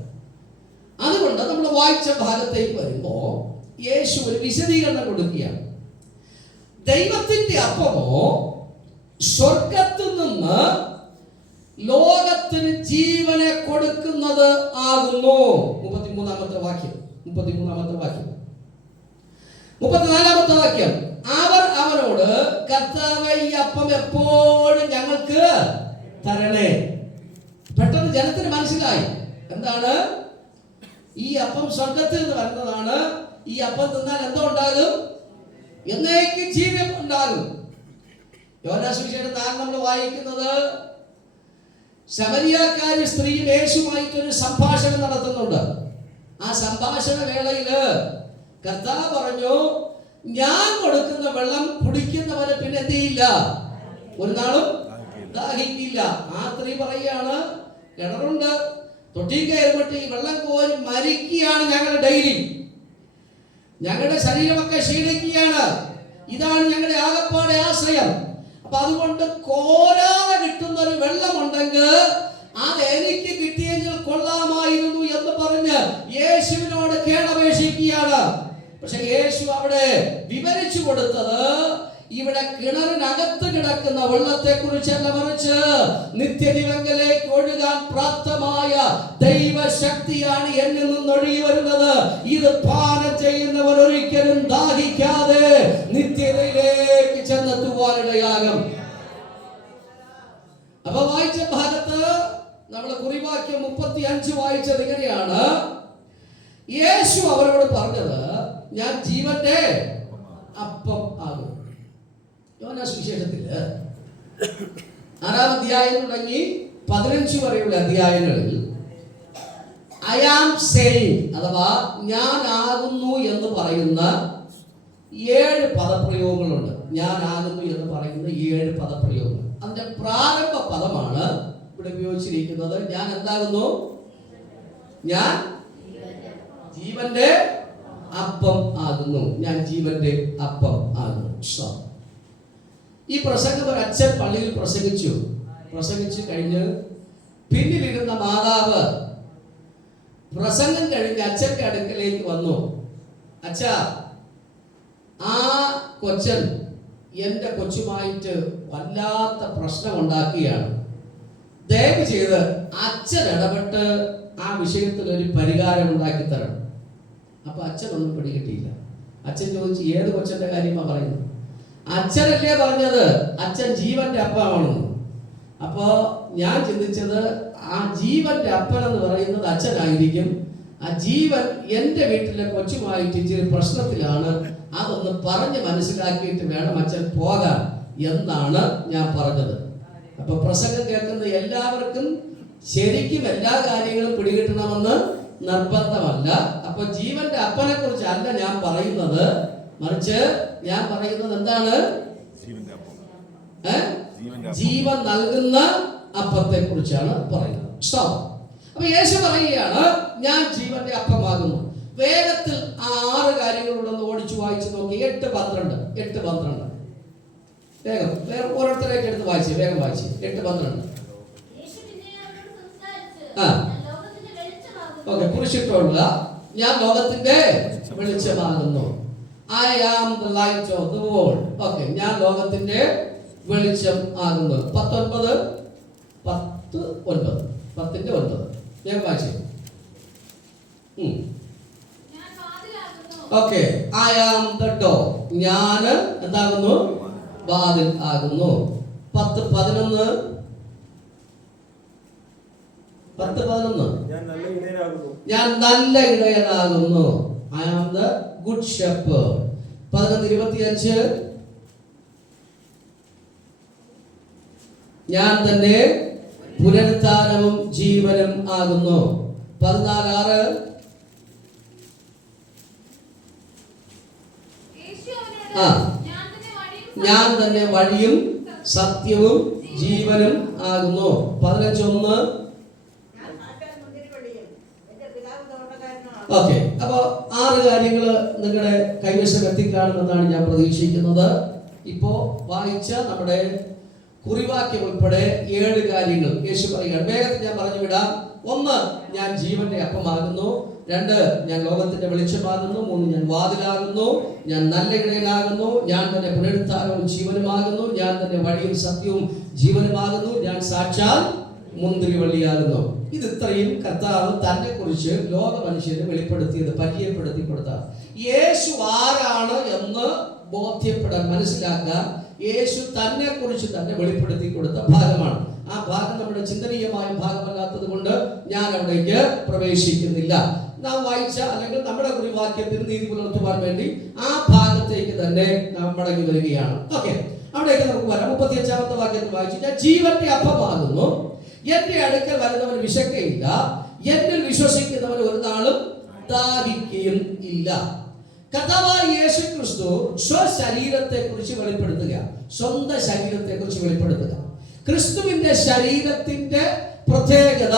അതുകൊണ്ട് നമ്മൾ വായിച്ച ഭാഗത്തേക്ക് വരുമ്പോ യേശു ഒരു വിശദീകരണം കൊടുക്കുകയാണ്. ദൈവത്തിന്റെ അപ്പമോ സ്വർഗത്തിൽ നിന്ന് ലോകത്തിന് ജീവനെ കൊടുക്കുന്നത് ആകുന്നു. 34-ാമത്തെ വാക്യം, 34-ാമത്തെ വാക്യം. അവർ അവനോട്, കർത്താവേ, ഈ അപ്പം എപ്പോഴും ഞങ്ങൾക്ക് തരണേ. പെട്ടെന്ന് ജനത്തിന് മനസ്സിലായി, എന്താണ് ഈ അപ്പം സ്വർഗത്തിൽ നിന്ന് വരുന്നതാണ്. ഈ അപ്പം തിന്നാൽ എന്തോ ഉണ്ടാകും? എന്നേക്കും ജീവൻ ഉണ്ടാകും. യോഹന്നാൻ സുവിശേഷം 4 നമ്മൾ വായിക്കുന്നത്, ശമരിയാക്കാരി സ്ത്രീ യേശുവായിട്ടൊരു സംഭാഷണം നടത്തുന്നുണ്ട്. ആ സംഭാഷണ വേളയില് കർത്താവ് പറഞ്ഞു, ഞാൻ കൊടുക്കുന്ന വെള്ളം കുടിക്കുന്നവരെ പിന്നെ എന്ത് ചെയ്യില്ല, ഒരു നാളും ദാഹിക്കില്ല. ആ സ്ത്രീ പറയുകയാണ്, കിണറുണ്ട്, തൊട്ടി കയറിപ്പെട്ട് ഈ വെള്ളം കോരി മരിക്കുകയാണ് ഞങ്ങൾ ഡെയിലി, ഞങ്ങളുടെ ശരീരമൊക്കെ ക്ഷീണിക്കുകയാണ്, ഇതാണ് ഞങ്ങളുടെ ആകപ്പാടെ ആശ്രയം. അപ്പൊ അതുകൊണ്ട് കോരാതെ കിട്ടുന്ന ഒരു വെള്ളമുണ്ടെങ്കിൽ അത് എനിക്ക് കിട്ടിയെങ്കിൽ കൊള്ളാമായിരുന്നു എന്ന് പറഞ്ഞ് യേശുവിനോട് കേണപേക്ഷിക്കുകയാണ്. പക്ഷെ യേശു അവിടെ വിവരിച്ചു കൊടുത്തത് ഇവിടെ കിണറിനകത്ത് കിടക്കുന്ന വെള്ളത്തെ കുറിച്ചല്ല, മറിച്ച് നിത്യജീവങ്കലേക്ക് ഒഴുകാൻ പ്രാപ്തമായ ദൈവശക്തിയാണ് എന്നിൽ നിന്ന് ഒഴുകി വരുന്നത്. ഇത് പാനം ചെയ്യുന്നവർ ഒരിക്കലും ദാഹിക്കാതെ നിത്യതയിലേക്ക് ചെന്നെത്തുവാനിടയാകും. അപ്പൊ വായിച്ച ഭാഗത്ത് നമ്മൾ കുറിവാക്യം 35 വായിച്ചത് ഇങ്ങനെയാണ്. യേശു അവരോട് പറഞ്ഞത്, ഞാൻ ജീവന്റെ അപ്പം ആകും. യോഹന്നാൻ സുവിശേഷത്തില് 6-ാം അധ്യായം തുടങ്ങി 15 വരെയുള്ള അധ്യായങ്ങളിൽ ഐ ആം സേയിങ് അഥവാ ഞാൻ ആകുന്നു എന്ന് പറയുന്ന 7 പദപ്രയോഗങ്ങളുണ്ട്. ഞാൻ ആകുന്നു എന്ന് പറയുന്ന 7 പദപ്രയോഗങ്ങൾ. അതിന്റെ പ്രാരംഭ പദമാണ് ഇവിടെ ഉപയോഗിച്ചിരിക്കുന്നത്. ഞാൻ എന്താകുന്നു? ഞാൻ ജീവന്റെ അപ്പം ആകുന്നു. ഞാൻ ജീവന്റെ അപ്പം ആകുന്നു. ഈ പ്രസംഗം ഒരു അച്ഛൻ പള്ളിയിൽ പ്രസംഗിച്ചു കഴിഞ്ഞ് പിന്നിലിരുന്ന മാതാവ് പ്രസംഗം കഴിഞ്ഞ് അച്ഛന്റെ അടുക്കലേക്ക് വന്നു. അച്ഛാ, ആ കൊച്ചൻ എന്റെ കൊച്ചുമായിട്ട് വല്ലാത്ത പ്രശ്നം ഉണ്ടാക്കുകയാണ്. ദയവ് ചെയ്ത് അച്ഛൻ ഇടപെട്ട് ആ വിഷയത്തിൽ ഒരു പരിഹാരം ഉണ്ടാക്കി തരണം. അപ്പൊ അച്ഛനൊന്നും പിടികിട്ടിയില്ല. അച്ഛൻ ചോദിച്ചു, ഏത് കൊച്ചന്റെ കാര്യമാണ് പറയുന്നത്? അച്ഛനല്ലേ പറഞ്ഞത് അച്ഛൻ ജീവന്റെ അപ്പമാണെന്ന്. അപ്പോ ഞാൻ ചിന്തിച്ചത്, ആ ജീവന്റെ അപ്പൻ എന്ന് പറയുന്നത് അച്ഛനായിരിക്കും. ആ ജീവൻ എന്റെ വീട്ടിലെ കൊച്ചുമായിട്ട് ഇച്ചിരി പ്രശ്നത്തിലാണ്, അതൊന്ന് പറഞ്ഞ് മനസ്സിലാക്കിയിട്ട് വേണം അച്ഛൻ പോകാൻ എന്നാണ് ഞാൻ പറഞ്ഞത്. അപ്പൊ പ്രസംഗം കേൾക്കുന്ന എല്ലാവർക്കും ശരിക്കും എല്ലാ കാര്യങ്ങളും പിടികിട്ടണമെന്ന് നിർബന്ധമല്ല. അപ്പൊ ജീവന്റെ അപ്പനെ കുറിച്ചല്ല ഞാൻ പറയുന്നത്, മറിച്ച് ഞാൻ പറയുന്നത് എന്താണ്? ജീവൻ നൽകുന്ന അപ്പത്തെ കുറിച്ചാണ് പറയുന്നത്. അപ്പൊ യേശു പറയുകയാണ്, ഞാൻ ജീവന്റെ അപ്പമാകുന്നു. വേഗത്തിൽ 6 കാര്യങ്ങളുണ്ടെന്ന് ഓടിച്ചു വായിച്ചു നോക്കി. 8:12 വേഗം ഓരോരുത്തരേക്ക് എടുത്ത് വായിച്ചു, വേഗം വായിച്ചു. 8:12 ഓക്കെ. കുറിച്ചിട്ടുള്ള ഞാൻ ലോകത്തിന്റെ വെളിച്ചമാകുന്നു. I am the light of the world. Okay, ഞാൻ ലോകത്തിന്റെ വെളിച്ചം ആകുന്നു. 10:9 ഞാൻ വായിച്ചു. Okay, I am the door. ഞാൻ എന്താകുന്നു? വാതിൽ ആകുന്നു. 10:11 ഞാൻ നല്ല ഇടയനാകുന്നു. I am the good shepherd. 11:25 ഞാൻ തന്നെ പുനരുത്ഥാനവും ജീവനും ആകുന്നു. 14:6 ഞാൻ തന്നെ വഴിയും സത്യവും ജീവനും ആകുന്നു. 15:1 ഓക്കെ. അപ്പൊ 6 കാര്യങ്ങൾ നിങ്ങളുടെ കൈവശം എത്തിക്കാണെന്നാണ് ഞാൻ പ്രതീക്ഷിക്കുന്നത്. ഇപ്പോ വായിച്ച നമ്മുടെ കുറിവാക്യം ഉൾപ്പെടെ 7 കാര്യങ്ങൾ യേശു പറയുകയാണ്. വേഗത്തിൽ ഞാൻ പറഞ്ഞു വിടാം. 1, ഞാൻ ജീവന്റെ അപ്പമാകുന്നു. 2, ഞാൻ ലോകത്തിന്റെ വെളിച്ചമാകുന്നു. 3, ഞാൻ വാതിലാകുന്നു. ഞാൻ നല്ല ഇടയനാകുന്നു. ഞാൻ തന്നെ പുനരുത്ഥാനവും ജീവനുമാകുന്നു. ഞാൻ തന്നെ വഴിയും സത്യവും ജീവനുമാകുന്നു. ഞാൻ സാക്ഷാൽ മുന്തിരിവള്ളിയാകുന്നു. ഇത് ഇത്രയും കർത്താവ് തന്നെ കുറിച്ച് ലോക മനുഷ്യരെ വെളിപ്പെടുത്തിയത്, പരിചയപ്പെടുത്തി കൊടുത്ത യേശു ആരാണ് എന്ന് ബോധ്യപ്പെടാൻ, മനസ്സിലാക്കാൻ യേശു തന്നെ കുറിച്ച് തന്നെ വെളിപ്പെടുത്തി കൊടുത്ത ഭാഗമാണ്. ആ ഭാഗം നമ്മുടെ ചിന്തനീയമായ ഭാഗമല്ലാത്തത് കൊണ്ട് ഞാൻ അവിടേക്ക് പ്രവേശിക്കുന്നില്ല. നാം വായിച്ച അല്ലെങ്കിൽ നമ്മുടെ കുറിവാക്യത്തിന് നീതി പുലർത്തുവാൻ വേണ്ടി ആ ഭാഗത്തേക്ക് തന്നെ നാം മടങ്ങി വരികയാണ്. ഓക്കെ, അവിടേക്ക് നമുക്ക് വരാം. 35-ാമത്തെ വാക്യത്തിൽ വായിച്ചു, ഞാൻ ജീവന്റെ അപ്പമാകുന്നു. എന്റെ അടുക്കൽ വരുന്നവൻ വിശക്കയില്ല. എന്നിൽ വിശ്വസിക്കുന്നവൻ ഒരു നാളും ദാഹിക്കുകയും ഇല്ല. കർത്താവായ യേശു ക്രിസ്തു സ്വശരീരത്തെ കുറിച്ച് വെളിപ്പെടുത്തുക, സ്വന്തം ശരീരത്തെ കുറിച്ച് വെളിപ്പെടുത്തുക. ക്രിസ്തുവിന്റെ ശരീരത്തിന്റെ പ്രത്യേകത,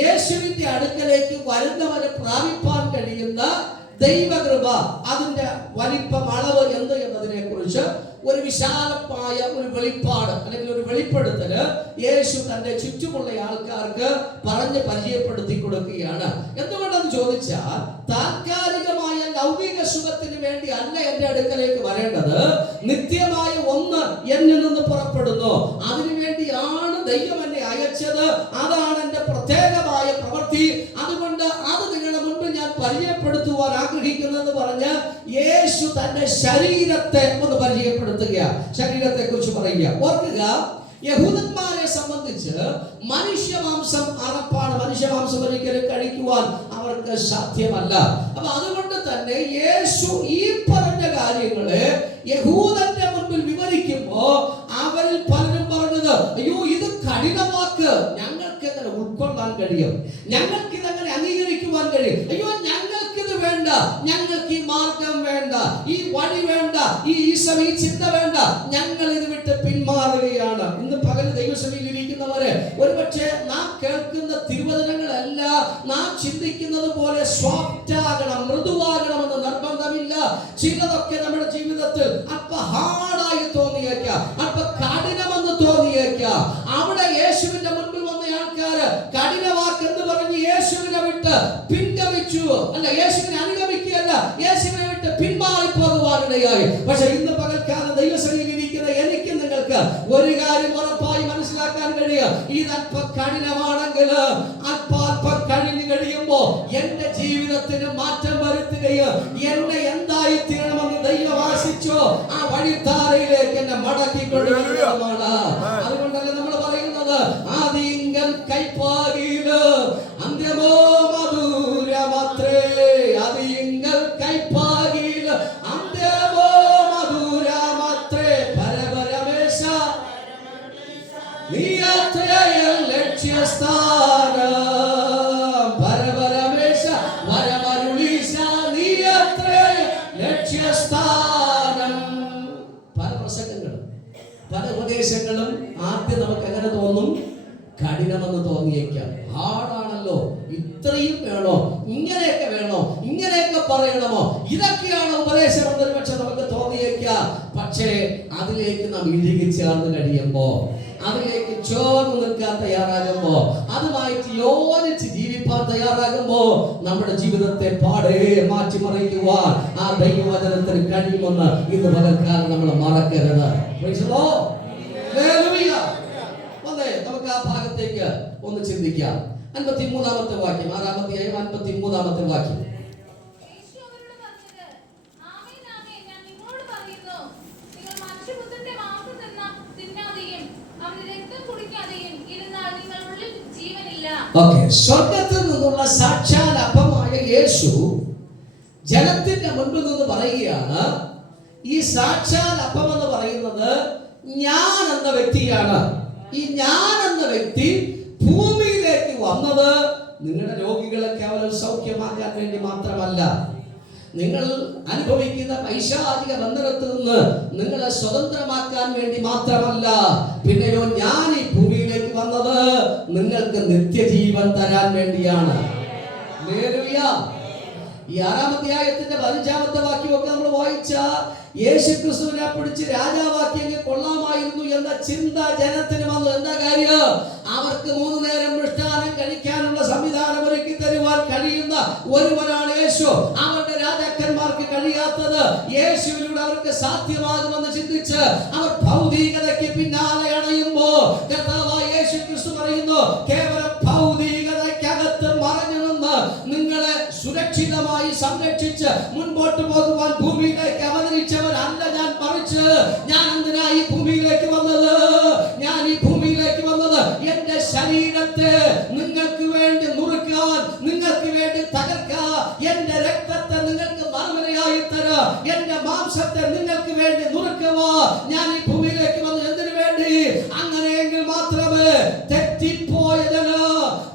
യേശുവിന്റെ അടുക്കലേക്ക് വരുന്നവരെ പ്രാപിപ്പാൻ കഴിയുന്ന ദൈവകൃപ, അതിന്റെ വലിപ്പം, അളവ് എന്ത് എന്നതിനെ കുറിച്ച് ഒരു വിശാലമായ ഒരു വെളിപ്പാട് അല്ലെങ്കിൽ ഒരു വെളിപ്പെടുത്തല് യേശു തന്റെ ചുറ്റുമുള്ള ആൾക്കാർക്ക് പറഞ്ഞ് പരിചയപ്പെടുത്തി കൊടുക്കുകയാണ്. എന്തുകൊണ്ടെന്ന് ചോദിച്ചാൽ, താൽക്കാലികമായ ലൗകിക സുഖത്തിന് വേണ്ടി അല്ല എന്റെ അടുക്കലേക്ക് വരേണ്ടത്. നിത്യമായ ഒന്ന് എന്നിൽ നിന്ന് പുറപ്പെടുന്നു. അതിനുവേണ്ടിയാണ് ദൈവം എന്നെ അയച്ചത്. അതാണ് എന്റെ പ്രത്യേകമായ പ്രവൃത്തി. അതുകൊണ്ട് അത് നിങ്ങളുടെ മുൻപിൽ ഞാൻ പരിചയപ്പെടുത്തുവാൻ ആഗ്രഹിക്കുന്നത് പറഞ്ഞ് യേശു തന്റെ ശരീരത്തെ ഒന്ന് പരിചയപ്പെടുത്തുക, ശരീരത്തെ കുറിച്ച് പറയുക. ഓർക്കുക, യഹൂദന്മാരെ സംബന്ധിച്ച് മനുഷ്യമാംസം അറപ്പാണ്. മനുഷ്യമാംസം ഒരിക്കലും കഴിക്കുവാൻ അവർക്ക് സാധ്യമല്ല. അപ്പൊ അതുകൊണ്ട് തന്നെ യേശു ഈ പറഞ്ഞ കാര്യങ്ങളെ യഹൂദന്റെ മുൻപിൽ വിവരിക്കുമ്പോ അവരിൽ പലരും പറഞ്ഞത്, അയ്യോ ഇത് കഠിനവാക്ക്, ഞങ്ങൾക്ക് എങ്ങനെ ഉൾക്കൊള്ളാൻ കഴിയും, ഞങ്ങൾക്ക് ഇതെങ്ങനെ അംഗീകരിക്കുവാൻ കഴിയും, അയ്യോ ഞങ്ങൾക്കിത് വേണ്ട, ഞങ്ങൾക്ക് ഈ മാർഗം വേണ്ട, ഈ വഴി വേണ്ട, ഈ ചിന്ത വേണ്ട, ഞങ്ങൾ ഇത് വിട്ട് പിന്മാറുകയാണ്. ഇന്ന് പകൽ ദൈവസഭയിൽ ഇരിക്കുന്നവരെ ഒരുപക്ഷെ നാം കേൾക്കുന്ന തിരുവചനങ്ങളല്ല നാം ചിന്തിക്കുന്നത് പോലെ സോഫ്റ്റ് ആകണം, മൃദുവാകണമെന്ന് നിർബന്ധമില്ല. ചിലതൊക്കെ നമ്മുടെ ജീവിതത്തിൽ അല്പ ഹാർഡായി തോന്നിയേക്കാം, അല്പ കഠിനമെന്ന് തോന്നിയേക്കാം. അവിടെ യേശുവിന്റെ മുൻപിൽ വന്ന ആൾക്കാര് കഠിനവാക്ക് എന്ന് പറഞ്ഞ് യേശുവിനെ വിട്ട് പിൻഗമിച്ചു, അല്ല യേശുവിനെ അനുഗമിക്കുകയല്ല, യേശുവിനെ വിട്ട് പിന്മാറി പോകുവാനിടയായി. പക്ഷെ ഇന്ന് പകൽക്കാലം ദൈവസഭയിൽ ഇരിക്കുന്ന എനിക്ക് നിങ്ങൾക്ക് ഒരു കാര്യം ഉറപ്പായി മനസ്സിലാക്കാൻ കഴിയുക, ഇതല്പ കഠിനമാണെങ്കിൽ അല്പം കഴിഞ്ഞു കഴിയുമ്പോ എന്റെ ജീവിതത്തിന് മാറ്റം വരുത്തുകയും എന്നെ എന്തായി തീരണമെന്ന് ദൈവം ആശിച്ചോ ആ വഴിത്താരയിലേക്ക് എന്നെ മടക്കിക്കൊണ്ടുവരുന്നതാണ്. അതുകൊണ്ടല്ലേ നമ്മൾ പറയുന്നത്, ആദിങ്കൽ കൈപ്പാകിയില് അന്ത്യമോ മധുരമാത്രേ, ആദിങ്കൽ കൈപ്പാകിയില് അന്ത്യമോ മധുരമാത്രേ, പരപരമേശ നീ യാത്രയിൽ ലക്ഷ്യസ്ഥാനം, പരപരമേശ വരമരുളീശ നീ യാത്രയിൽ ലക്ഷ്യസ്ഥാനം. പല പ്രസംഗങ്ങളും പല ഉപദേശങ്ങളും ആദ്യം നമുക്ക് എങ്ങനെ തോന്നും, കഠിനമെന്ന് തോന്നിയേക്കാം. ഹാർഡാണല്ലോ, ഇത്രയും വേണോ, ഇങ്ങനെയൊക്കെ വേണോ, ഇങ്ങനെയൊക്കെ പറയണമോ, ഇതൊക്കെയാണോ ഉപദേശം എന്ന് പക്ഷെ നമുക്ക് തോന്നിയേക്കാം. പക്ഷേ അതിലേക്ക് നാം ഇഴുകി ചേർന്ന് കഴിയുമ്പോ, അതിലേക്ക് ചേർന്ന് നിൽക്കാൻ തയ്യാറാകുമ്പോ, അതുമായിട്ട് യോജിച്ച് ജീവിപ്പാൻ തയ്യാറാകുമ്പോ നമ്മുടെ ജീവിതത്തെ പാടെ മാറ്റിമറിക്കുവാൻ ആ ദൈവവചനത്തിന് കഴിയുമെന്ന് ഇന്ന് പകൽക്കാലം നമ്മൾ മറക്കരുത്. നമുക്ക് ആ ഭാഗത്തേക്ക് ഒന്ന് ചിന്തിക്കാം. 53-ാമത്തെ വാക്യം, 6-ാമത്തെ 53-ാമത്തെ വാക്യം. സ്വർഗത്തിൽ നിന്നുള്ള സാക്ഷാൽ അപ്പമായ യേശു ജനത്തിന്റെ മുൻപിൽ നിന്ന് പറയുകയാണ്, ഈ സാക്ഷാൽ അപ്പം എന്ന് പറയുന്നത് ഞാൻ എന്ന വ്യക്തിയാണ്. ഈ ഞാൻ എന്ന വ്യക്തി ഭൂമിയിലേക്ക് വന്നത് നിങ്ങളുടെ രോഗികളെ കേവലം സൗഖ്യമാക്കാൻ വേണ്ടി മാത്രമല്ല, നിങ്ങൾ അനുഭവിക്കുന്ന പൈശാചിക ബന്ധനത്തിൽ നിന്ന് നിങ്ങളെ സ്വതന്ത്രമാക്കാൻ വേണ്ടി മാത്രമല്ല, പിന്നെയോ ഞാൻ ഈ ഭൂമിയിലേക്ക് വന്നത് നിങ്ങൾക്ക് നിത്യജീവൻ തരാൻ വേണ്ടിയാണ്. ഹല്ലേലൂയ. ഈ 6-ാം അധ്യായത്തിന്റെ 15-ാമത്തെ വാക്യമൊക്കെ നമ്മൾ വായിച്ച യേശുക്രിസ്തുവിനെ പിടിച്ച് രാജാവാക്കിയെങ്കിൽ കൊള്ളാമായിരുന്നു എന്ന ചിന്ത ജനത്തിന് വന്നു. എന്താ കാര്യം? അവർക്ക് 3 നേരം മൃഷ്ടാനം കഴിക്കാനുള്ള സംവിധാനം ഒരുക്കി തരുവാൻ കഴിയുന്ന ഒരുവനാണ് യേശു. അവരുടെ രാജാക്കന്മാർക്ക് കഴിയാത്തത് യേശുവിലൂടെ അവർക്ക് സാധ്യമാകുമെന്ന് ചിന്തിച്ച് അവർ ഭൗതികതയ്ക്ക് പിന്നാലെ അണയുമ്പോ കർത്താവായ യേശുക്രിസ്തു പറയുന്നു, കേവലം ഭൗതികതയ്ക്കകത്ത് മറഞ്ഞു നിന്ന് നിങ്ങളെ സുരക്ഷിതമായി സംരക്ഷിച്ച് മുൻപോട്ട് പോകുവാൻ ഭൂമിയിലേക്ക് അവതരിച്ചവരല്ല ഞാൻ, മറിച്ച് ഞാൻ എന്തിനായി ഭൂമിയിലേക്ക് വന്നത്? ഞാൻ ഈ ഭൂമിയിലേക്ക് വന്നത് എന്റെ ശരീരത്തെ നിങ്ങൾക്ക് വേണ്ടി നുറുക്കാൻ, നിങ്ങൾക്ക് വേണ്ടി തകർക്കാൻ, എന്റെ രക്തത്തെ നിങ്ങൾക്ക് മറുമനയായി തരാൻ, എന്റെ മാംസത്തെ നിങ്ങൾക്ക് വേണ്ടി നുറുക്കുവാ ഞാൻ ഈ ഭൂമിയിലേക്ക് വന്നത്. എന്തിനു വേണ്ടി? അങ്ങനെയെങ്കിൽ മാത്രമേ തെറ്റിപ്പോയ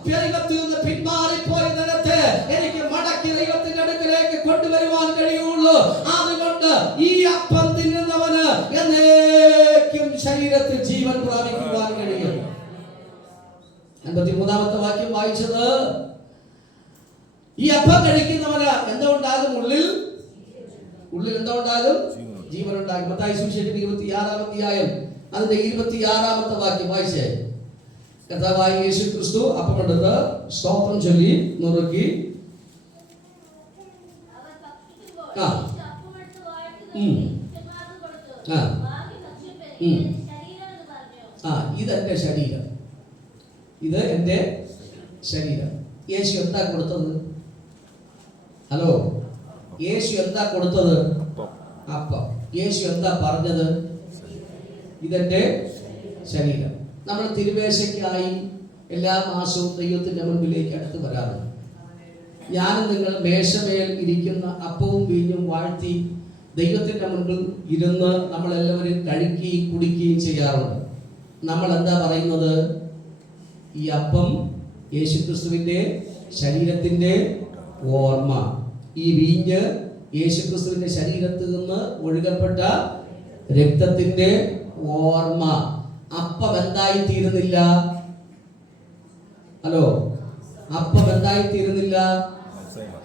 ദൈവത്തിൽ നിന്ന് പിന്മാറിപ്പോയ ജനത്തെ എനിക്ക് മടക്കി ദൈവത്തിന്റെ അടുക്കലേക്ക് കൊണ്ടുവരുവാൻ കഴിയുള്ളൂ. അതുകൊണ്ട് ഈ അപ്പം തിന്നുന്നവന് എന്നേക്കും ശരീരത്തിൽ ജീവൻ പ്രാപിക്കുവാൻ കഴിയും. 53-ാമത്തെ വാക്യം വായിച്ചത്, ഈ അപ്പം കഴിക്കുന്നവന് എന്താ ഉണ്ടാകും? ഉള്ളിൽ എന്താ ഉണ്ടാകും? ജീവൻ ഉണ്ടാകും. മത്തായി സുവിശേഷം 26-ാം അധ്യായം അതിന്റെ 26-ാമത്തെ വാക്യം വായിച്ചേ. കർത്താവായ യേശുക്രിസ്തു അപ്പമെടുത്ത് സ്തോത്രം ചൊല്ലി നുറുക്കി ആ ഇതെന്റെ ശരീരം, ഇത് എൻ്റെ ശരീരം. യേശു എന്താ കൊടുത്തത്? ഹലോ, യേശു എന്താ കൊടുത്തത്? അപ്പം. യേശു എന്താ പറഞ്ഞത്? ഇതെന്റെ ശരീരം. നമ്മൾ തിരുവേശയ്ക്കായി എല്ലാ മാസവും ദൈവത്തിന്റെ മുൻപിലേക്ക് അടുത്ത് വരാറുണ്ട്. ഞാനും നിങ്ങൾ മേശമേൽ ഇരിക്കുന്ന അപ്പവും വീഞ്ഞും വാഴ്ത്തി ദൈവത്തിന്റെ മുൻപിൽ ഇരുന്ന് നമ്മളെല്ലാവരും കഴിക്കുകയും കുടിക്കുകയും ചെയ്യാറുണ്ട്. നമ്മൾ എന്താ പറയുന്നത്? ഈ അപ്പം യേശുക്രിസ്തുവിന്റെ ശരീരത്തിന്റെ ഓർമ്മ, ഈ വീഞ്ഞ് യേശുക്രിസ്തുവിന്റെ ശരീരത്തിൽ നിന്ന് ഒഴുകപ്പെട്ട രക്തത്തിന്റെ ഓർമ്മ. അപ്പം എന്തായി തീരുന്നില്ല? ഹലോ, അപ്പം എന്തായി തീരുന്നില്ല?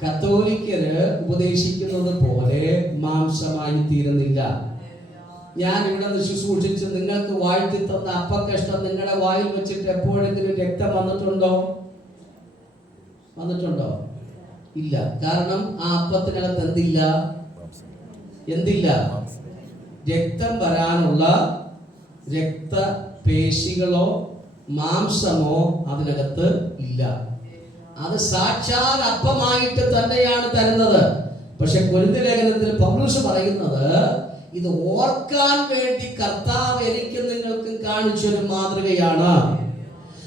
കത്തോലിക്കര് ഉപദേശിക്കുന്നത് പോലെ മാംസമായി തീരുന്നില്ല. ഞാൻ ഇവിടെ നിന്ന് ശുശ്രൂഷിച്ച് നിങ്ങൾക്ക് വാഴ്ത്തി തന്ന അപ്പക്കഷ്ടം നിങ്ങളുടെ വായിൽ വെച്ചിട്ട് എപ്പോഴെങ്കിലും രക്തം വന്നിട്ടുണ്ടോ? വന്നിട്ടുണ്ടോ? ഇല്ല. കാരണം ആ അപ്പത്തിനകത്ത് എന്തില്ല? രക്തം വരാനുള്ള രക്തപേശികളോ മാംസമോ അതിനകത്ത് ഇല്ല. അത് സാക്ഷാൽ അപ്പമായിട്ട് തന്നെയാണ് തരുന്നത്. പക്ഷെ കൊരിന്ത്യർ ലേഖനത്തിൽ പൗലോസ് പറയുന്നത്, ഇത് ഓർക്കാൻ വേണ്ടി കർത്താവ് എനിക്കും നിങ്ങൾക്കും കാണിച്ചൊരു മാതൃകയാണ്.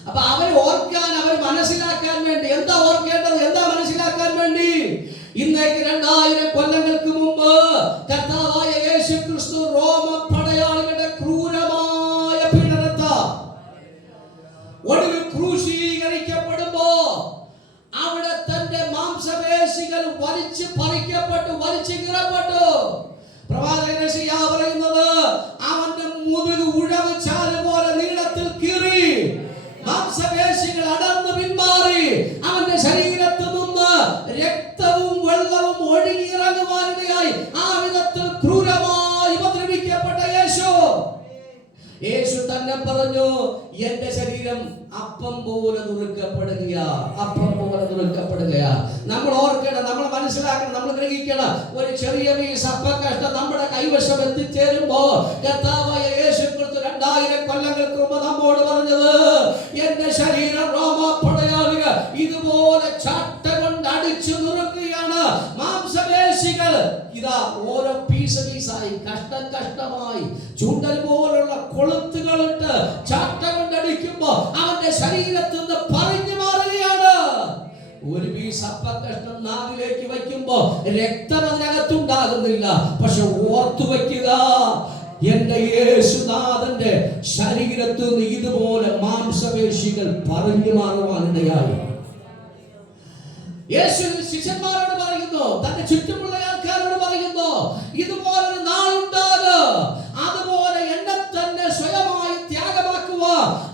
അപ്പൊ അവർ ഓർക്കാൻ, അവർ മനസ്സിലാക്കാൻ വേണ്ടി. എന്താ ഓർക്കേണ്ടത്? എന്താ മനസ്സിലാക്കാൻ വേണ്ടി? ഇന്നേക്ക് 2000 കൊല്ലങ്ങൾക്ക് മുമ്പ് കർത്താവായ യേശുക്രിസ്തു റോമ പടയാളികളുടെ ക്രൂരമായ പീഡനത്താൽ ഒടുവിൽ ക്രൂശീകരിക്കപ്പെടുമ്പോ അവിടെ തന്റെ മാംസപേശികൾ വലിച്ചു പറിക്കപ്പെട്ടു, വലിച്ചു കീറപ്പെട്ടു. പ്രവാചകൻ യെശയ്യാ പറയുന്നത്, അവന്റെ മുതുക് ഉഴവ് ചാല് പോലെ നീളത്തിൽ കീറി, മാംസപേശികൾ അടർന്നു പിന്മാറി, അവന്റെ ശരീരത്തിൽ നിന്ന് രക്തവും വെള്ളവും ഒഴുകിയിറങ്ങുവാനിടയായി. ആ വിധത്തിൽ ക്രൂരമായി ഉപദ്രവിക്കപ്പെട്ട യേശു തന്നെ പറഞ്ഞു, എന്റെ ശരീരം അപ്പം പോലെ നുറുക്കപ്പെടുകയാ, അപ്പം പോലെ നുറുക്കപ്പെടുകയാ. നമ്മൾ ഓർക്കണം, നമ്മൾ മനസ്സിലാക്കണം, നമ്മൾ ഗ്രഹിക്കണം. ഒരു ചെറിയ പീസ് അപ്പക്കഷ്ടം നമ്മുടെ കൈവശം എത്തിച്ചേരുമ്പോ കർത്താവായ യേശുക്രിസ്തു 2000 കൊല്ലങ്ങൾക്ക് മുമ്പ് നമ്മോട് പറഞ്ഞത്, എന്റെ ശരീരം റോമ പടയാളികൾ ഇതുപോലെ ചാട്ട കൊണ്ട് അടിച്ചു നുറുക്കുകയാണ്. മാംസപേശികൾ ഇതാ ഓരോ പീസായി കഷ്ടമായി ചൂണ്ടൽ പോലുള്ള കൊളുത്തുകളിട്ട് ചാട്ട കൊണ്ടടിക്കുമ്പോ അവന്റെ ശരീരത്തിൽ നിന്ന് പറഞ്ഞു മാറുകയാണ്. ഒരു പീസ് അപ്പക്കഷ്ണം നാവിലേക്ക് വയ്ക്കുമ്പോ രക്തം അതിനകത്തുണ്ടാകുന്നില്ല. പക്ഷെ ഓർത്തു വയ്ക്കുക, എന്റെ യേശുനാഥന്റെ ശരീരത്തിൽ നിന്ന് ഇതുപോലെ മാംസപേശികൾ പറഞ്ഞു മാറുവാനിടയായി. യേശു ശിഷ്യന്മാരോട് പറയുന്നു, തന്റെ ചുറ്റുമുള്ള ആൾക്കാരോട് പറയുന്നു, ഇതുപോലൊരു നാളുണ്ടാകും, അതുപോലെ എന്നെ തന്നെ സ്വയമായി ത്യാഗമാക്കുക,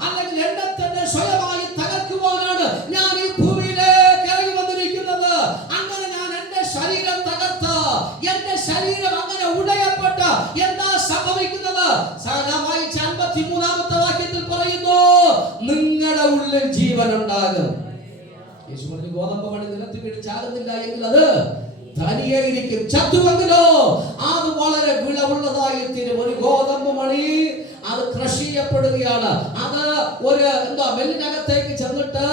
അല്ലെങ്കിൽ എന്നെ തന്നെ സ്വയമായി തകർക്കുവാനാണ് ഞാൻ ഈ ഭൂമിയിലേക്ക് ഇറങ്ങി വന്നിരിക്കുന്നത്. അങ്ങനെ ഞാൻ എന്റെ ശരീരം തകർത്ത, എന്റെ ശരീരം അങ്ങനെ ഉടയപ്പെട്ട എന്താ സംഭവിക്കുന്നത്? സഹജമായി 53-ാമത്തെ വാക്യത്തിൽ പറയുന്നു, നിങ്ങളുടെ ഉള്ളിൽ ജീവൻ ഉണ്ടാകും. യേശു പറഞ്ഞു, ഗോതമ്പ് മണി നിലത്ത് വീണ് ചാകുന്നില്ല എങ്കിൽ അത് തനിയെ ഇരിക്കും, ചത്തുവെങ്കിലോ അത് വളരെ വിളവുള്ളതായി തീരും. ഒരു ഗോതമ്പ് മണി അത് കൃഷി ചെയ്യപ്പെടുകയാണ്. അത് ഒരു വെല്ലിനകത്തേക്ക് ചെന്നിട്ട്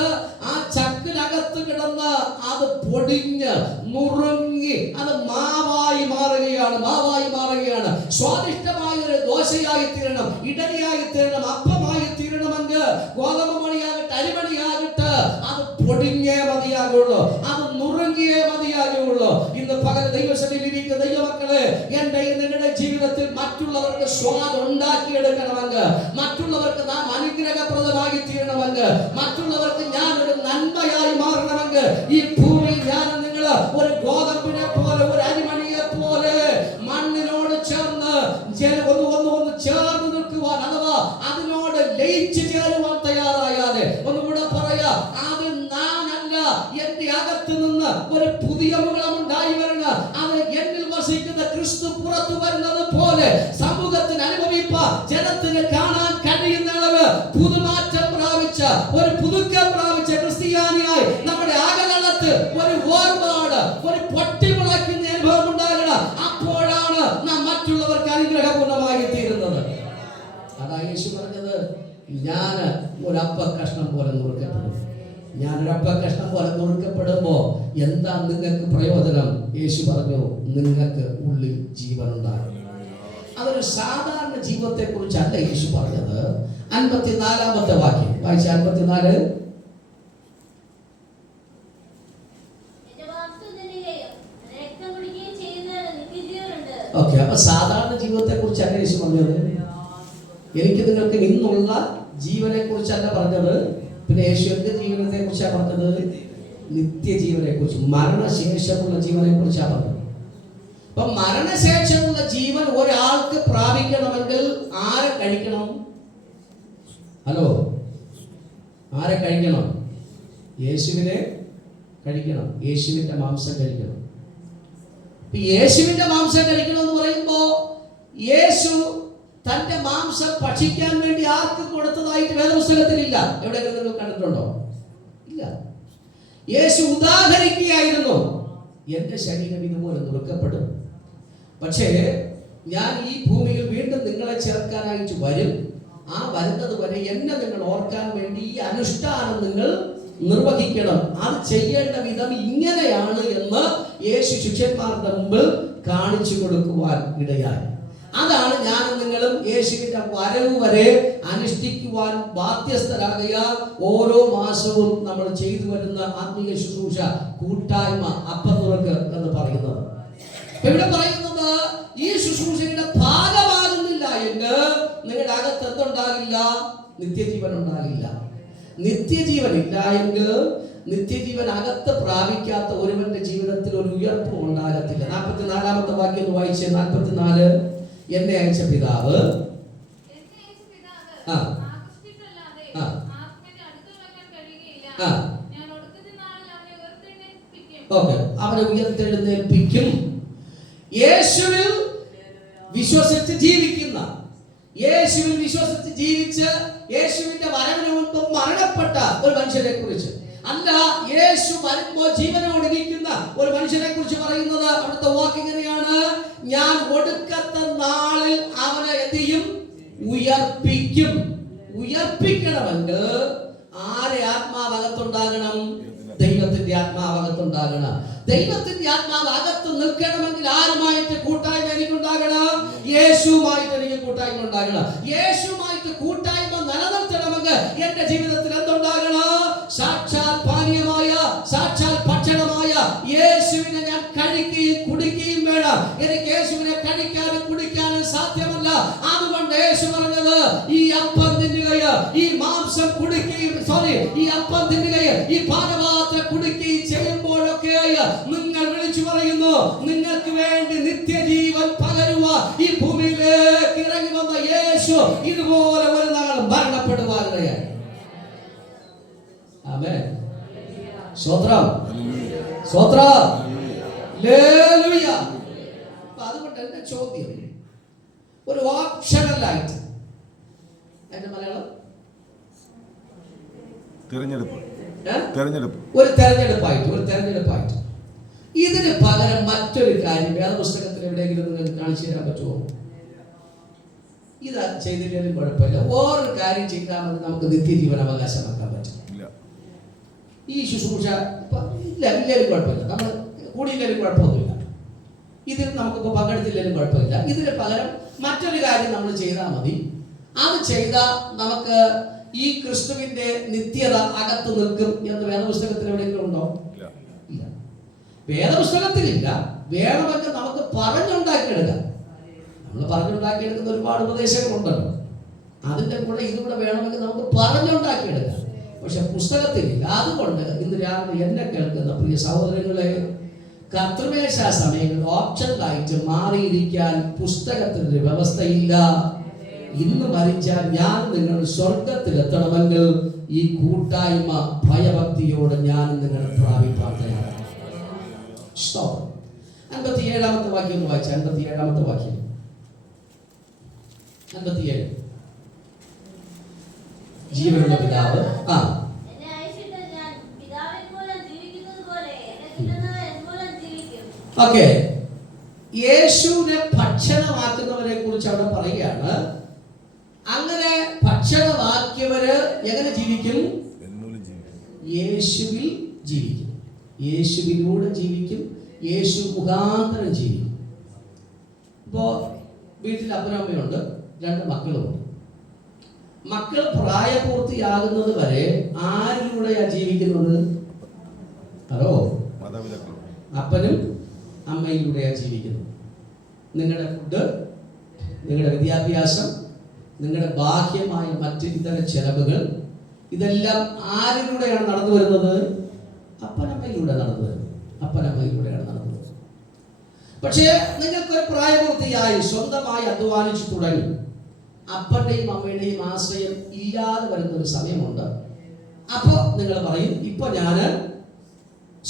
ആ ചക്കിനകത്ത് കിടന്ന് അത് പൊടിഞ്ഞ് നുറുങ്ങി അത് മാവായി മാറുകയാണ്. സ്വാദിഷ്ടമായ ഒരു ദോശയായി തീരണം, ഇഡലിയായി തീരണം, അപ്പമായി തീരണമെങ്കിൽ ഗോതമ്പ് മണിയാകട്ടെ അരിമണിയാകട്ടെ അത് പൊടിഞ്ഞേ മതിയാകുള്ളൂ, അത് നുറുങ്ങിയേ മതിയാകുള്ളൂ. ഇന്ന് പകൽ ദൈവസഭയിലിരിക്കുന്ന ദൈവമക്കളെ, എന്റെ നിങ്ങളുടെ ജീവിതത്തിൽ മറ്റുള്ളവർക്ക് സ്വാദ് ഉണ്ടാക്കിയെടുക്കണമെങ്കിൽ, മറ്റുള്ളവർക്ക് നാം അനുഗ്രഹപ്രദമായി തീരണമെങ്കിൽ, മറ്റുള്ളവർക്ക് ഞാൻ ഒരു നന്മയായി മാറണമെങ്കിൽ, ഈ ഭൂമിയിൽ ഞാൻ നിങ്ങൾ ഒരു ഗോതമ്പിനെ പോലെ, ഒരു അരിമണിയെ പോലെ മണ്ണിനോട് ചേർന്ന് ഒന്ന് ചേർന്ന് നിൽക്കുവാൻ, അഥവാ അതിനോട് ലയിച്ചു ചേരുവാൻ തയ്യാറായാലേ, ഒന്നുകൂടെ പറയാ, അത് ഞാനല്ല, എന്റെ അകത്ത് നിന്ന് ഒരു പുതിയ മുഖം ഉണ്ടായി വരണം. അത് എന്നിൽ വസിക്കുന്ന ക്രിസ്തു പുറത്തു വരുന്നത് പോലെ സമൂഹത്തിന് അനുഭവിപ്പാൻ, ജനത്തിന് കാണാൻ കഴിയുന്ന അളവ് പുതുമാറ്റം പ്രാപിച്ച, ഒരു പുതുക്കം പ്രാപിച്ച ക്രിസ്ത്യാനിയായി നമ്മുടെ ആകലത്ത് ഒരു വേർപാട്, ഒരു പൊട്ടിമുളയ്ക്കുന്ന അനുഭവം ഉണ്ടാകണം. നാം മറ്റുള്ളവർക്ക് അനുഗ്രഹപൂർണ്ണമായി തീരുന്നത്. അതാ യേശു പറഞ്ഞത്, ഞാൻ ഒരപ്പ കഷ്ണം പോലെ നുറുക്കപ്പെടും. ഞാനൊരപ്പ കഷ്ണം പോലെ നുറുക്കപ്പെടുമ്പോ എന്താ നിങ്ങൾക്ക് പ്രയോജനം? യേശു പറഞ്ഞു, നിങ്ങൾക്ക് ഉള്ളിൽ ജീവനുണ്ടാകും. അതൊരു സാധാരണ ജീവിതത്തെ കുറിച്ചല്ല യേശു പറഞ്ഞത്. 54-ാമത്തെ വാക്യം വായിച്ച. 54. ഓക്കെ, അപ്പൊ സാധാരണ ജീവിതത്തെ കുറിച്ചല്ല യേശു പറഞ്ഞത്. എനിക്ക് നിങ്ങൾക്ക് ഇന്നുള്ള ജീവനെ കുറിച്ചല്ല പറഞ്ഞത്. പിന്നെ യേശു എന്ത് ജീവനത്തെ കുറിച്ചാണ് പറഞ്ഞത്? നിത്യജീവനെ കുറിച്ച്, മരണശേഷമുള്ള ജീവനെ കുറിച്ചാണ് പറഞ്ഞത്. അപ്പൊ മരണശേഷമുള്ള ജീവൻ ഒരാൾക്ക് പ്രാപിക്കണമെങ്കിൽ ആരെ കഴിക്കണം? ഹലോ, ആരെ കഴിക്കണം? യേശുവിനെ കഴിക്കണം. യേശുവിന്റെ മാംസം കഴിക്കണം. യേശുവിന്റെ മാംസം കഴിക്കണം എന്ന് പറയുമ്പോ യേശു തന്റെ മാംസം ഭക്ഷിക്കാൻ വേണ്ടി ആർക്ക് കൊടുത്തതായിട്ട് വേദപുസ്തകത്തിലില്ല. എവിടെയെങ്കിലും നിങ്ങൾ കണ്ടിട്ടുണ്ടോ? ഇല്ല. യേശു ഉദാഹരിക്കുകയായിരുന്നു, എന്റെ ശരീരം ഇതുപോലെ നുറുക്കപ്പെടും, പക്ഷേ ഞാൻ ഈ ഭൂമിയിൽ വീണ്ടും നിങ്ങളെ ചേർക്കാനായിട്ട് വരും. ആ വരുന്നത് വരെ എന്നെ നിങ്ങൾ ഓർക്കാൻ വേണ്ടി ഈ അനുഷ്ഠാനം നിങ്ങൾ നിർവഹിക്കണം. അത് ചെയ്യേണ്ട വിധം ഇങ്ങനെയാണ് എന്ന് യേശു ശിഷ്യന്മാരുടെ മുമ്പിൽ കാണിച്ചു കൊടുക്കുവാൻ ഇടയായി. അതാണ് ഞാനും നിങ്ങളും യേശുവിന്റെ വരവ് വരെ അനുഷ്ഠിക്കുവാൻ ബാധ്യസ്ഥരാകയാൽ ഓരോ മാസവും നമ്മൾ ചെയ്തു വരുന്ന ആത്മീയ ശുശ്രൂഷ, കൂട്ടായ്മ, അപ്പം നുറുക്ക് എന്ന് പറയുന്നത്. ഇവിടെ പറയുന്നത്, ഈ ശുശ്രൂഷയുടെ ഭാഗമാകുന്നില്ല എങ്കിൽ നിങ്ങളുടെ അകത്ത് എന്തുണ്ടാകില്ല? നിത്യജീവൻ ഉണ്ടാകില്ല. നിത്യജീവൻ ഇല്ല എങ്കിൽ, നിത്യജീവൻ അകത്ത് പ്രാപിക്കാത്ത ഒരുവന്റെ ജീവിതത്തിൽ ഒരു ഉയർപ്പ് ഉണ്ടാകത്തില്ല. 44-ാമത്തെ വാക്യം ഒന്ന് വായിച്ചേ. 44. എന്നെ അയച്ച പിതാവ് അവനെ ഉയർത്തെഴുന്നേൽപ്പിക്കും. യേശുവിൽ വിശ്വസിച്ച് ജീവിക്കുന്ന, യേശുവിൽ വിശ്വസിച്ച് ജീവിച്ച് യേശുവിന്റെ വരവിന് മുൻപ് മരണപ്പെട്ട ഒരു മനുഷ്യനെ കുറിച്ച് അല്ല, യേശു വരുമ്പോ ജീവനോട് ഇരിക്കുന്ന ഒരു മനുഷ്യനെ കുറിച്ച് പറയുന്നത്. അവിടുത്തെ വാക്ക് എങ്ങനെയാണ്? ഞാൻ ഒടുക്കത്തെ നാളിൽ അവനെ എന്ത് ചെയ്യും? ഉയർപ്പിക്കും. ഉയർപ്പിക്കണമെങ്കിൽ ആരെ ആത്മാവകത്തുണ്ടാകണം? ദൈവത്തിന്റെ ആത്മാവകത്തുണ്ടാകണം. ദൈവത്തിന്റെ ആത്മാവ് അകത്ത് നിൽക്കണമെങ്കിൽ ആരുമായിട്ട് കൂട്ടായ്മ എനിക്കുണ്ടാകണം? യേശുവുമായിട്ട് എനിക്ക് കൂട്ടായ്മ ഉണ്ടാകണം. യേശുവുമായിട്ട് കൂട്ടായ്മ നിലനിർത്തണമെങ്കിൽ എന്റെ ജീവിതത്തിൽ എന്തുണ്ടാകണം? സാക്ഷാൽ പാനീയമായ, സാക്ഷാൽ ഭക്ഷണമായ യേശുവിനെ ഞാൻ കഴിക്കുകയും കുടിക്കുകയും വേണം. എനിക്ക് യേശുവിനെ കഴിക്കാനും കുടിക്കാനും സാധ്യമല്ല. അതുകൊണ്ട് യേശു പറഞ്ഞത്, ഈ അപ്പം തിന്നുകയും ഈ മാംസം കുടിക്കുകയും ഈ അപ്പം തിന്നുകയും ഈ പാനപാത്രം കുടിക്കുകയും ചെയ്യുമ്പോഴൊക്കെ നിങ്ങൾ വിളിച്ചു പറയുന്നു, നിങ്ങൾക്ക് വേണ്ടി നിത്യജീവൻ പകരുവാൻ ഈ ഭൂമിയിലേക്ക് ഇറങ്ങി വന്ന യേശു ഇതുപോലെ ഒരു നാൾ മരണപ്പെടുവാനിടയായി. ആമേൻ. സ്തോത്രം, സ്തോത്രം, ഹല്ലേലൂയ. അതുകൊണ്ട് എന്റെ ചോദ്യം, ഒരു ഓപ്ഷണലായിട്ട്, അതിന്റെ മലയാളം തെരഞ്ഞെടുപ്പ്, ഒരു തെരഞ്ഞെടുപ്പായിട്ട് ഇതിന് പകരം മറ്റൊരു കാര്യം വേദപുസ്തകത്തിൽ എവിടെയെങ്കിലും നിങ്ങൾക്ക് കാണിച്ചു തരാൻ പറ്റുമോ? ഇത് ചെയ്തില്ലെങ്കിലും കുഴപ്പമില്ല, വേറൊരു കാര്യം ചെയ്താൽ മതി, നമുക്ക് നിത്യജീവൻ അവകാശമാക്കാൻ പറ്റും. ഈ ശുശ്രൂഷ ഇല്ലെങ്കിലും കുഴപ്പമില്ല, നമ്മൾ കൂടിയില്ലെങ്കിലും കുഴപ്പമൊന്നുമില്ല, ഇതിൽ നമുക്കിപ്പോൾ പങ്കെടുത്തില്ലെങ്കിലും കുഴപ്പമില്ല. ഇതിന് പകരം മറ്റൊരു കാര്യം നമ്മൾ ചെയ്താൽ മതി. അത് ചെയ്താൽ നമുക്ക് ഈ ക്രിസ്തുവിന്റെ നിത്യത അകത്ത് നിൽക്കും എന്ന് വേദപുസ്തകത്തിൽ എവിടെയെങ്കിലും ഉണ്ടോ? ഇല്ല, വേദപുസ്തകത്തിലില്ല. വേണമെങ്കിൽ നമുക്ക് പറഞ്ഞുണ്ടാക്കിയെടുക്കാം. നമ്മൾ പറഞ്ഞുണ്ടാക്കിയെടുക്കുന്ന ഒരുപാട് ഉപദേശങ്ങളുണ്ടല്ലോ, അതിൻ്റെ കൂടെ ഇതുകൂടെ വേണമെങ്കിൽ നമുക്ക് പറഞ്ഞുണ്ടാക്കിയെടുക്കാം. പക്ഷെ പുസ്തകത്തിലില്ല. അതുകൊണ്ട് ഇന്ന് രാവിലെ എന്നെ കേൾക്കുന്ന പ്രിയ സഹോദരങ്ങളെ, കർത്തൃമേശ സമയങ്ങളിൽ ഓപ്ഷനായിട്ട് മാറിയിരിക്കാൻ പുസ്തകത്തിനൊരു വ്യവസ്ഥയില്ല. ഇന്ന് മരിച്ചാൽ ഞാൻ നിങ്ങൾ സ്വർഗത്തിലെത്തണമെങ്കിൽ ഈ കൂട്ടായ്മ ഭയഭക്തിയോടെ ഞാൻ നിങ്ങൾ പ്രാപിപ്പാൻ തയ്യാറാണ്. 57-ാമത്തെ വാക്യം ഒന്ന് വായിച്ച. 57-ാമത്തെ വാക്യം, 57. ജീവനുള്ള പിതാവ് ഓക്കെ, യേശുവിനെ ഭക്ഷണമാക്കുന്നവരെ കുറിച്ച് അവിടെ പറയുകയാണ്. അങ്ങനെ ഭക്ഷണമാക്കിയവര് എങ്ങനെ ജീവിക്കും? യേശുവിൽ ജീവിക്കും, യേശുവിലൂടെ ജീവിക്കും, യേശു മുഖാന്തരം ജീവിക്കും. ഇപ്പോ വീട്ടിൽ അപ്പനമ്മയുണ്ട്, 2 മക്കളുമുണ്ട്. മക്കൾ പ്രായപൂർത്തിയാകുന്നത് വരെ ആരിലൂടെയാ ജീവിക്കുന്നത്? ഹലോ, അപ്പനും അമ്മയിലൂടെയാ ജീവിക്കുന്നത്. നിങ്ങളുടെ ഫുഡ്, നിങ്ങളുടെ വിദ്യാഭ്യാസം, നിങ്ങളുടെ ബാഹ്യമായ മറ്റ് ഇതര ചെലവുകൾ, ഇതെല്ലാം ആരിലൂടെയാണ് നടന്നു വരുന്നത്? അപ്പനമ്മയിലൂടെ നടന്നു വരുന്നത്, അപ്പനമ്മയിലൂടെയാണ് നടന്നു വരുന്നത്. പക്ഷേ നിങ്ങൾക്കൊരു പ്രായപൂർത്തിയായി സ്വന്തമായി അധ്വാനിച്ചു തുടങ്ങി, അപ്പന്റെയും അമ്മയുടെയും ആശ്രയം ഇല്ലാതെ വരുന്ന ഒരു സമയമുണ്ട്. അപ്പോൾ നിങ്ങൾ പറയും, ഇപ്പൊ ഞാൻ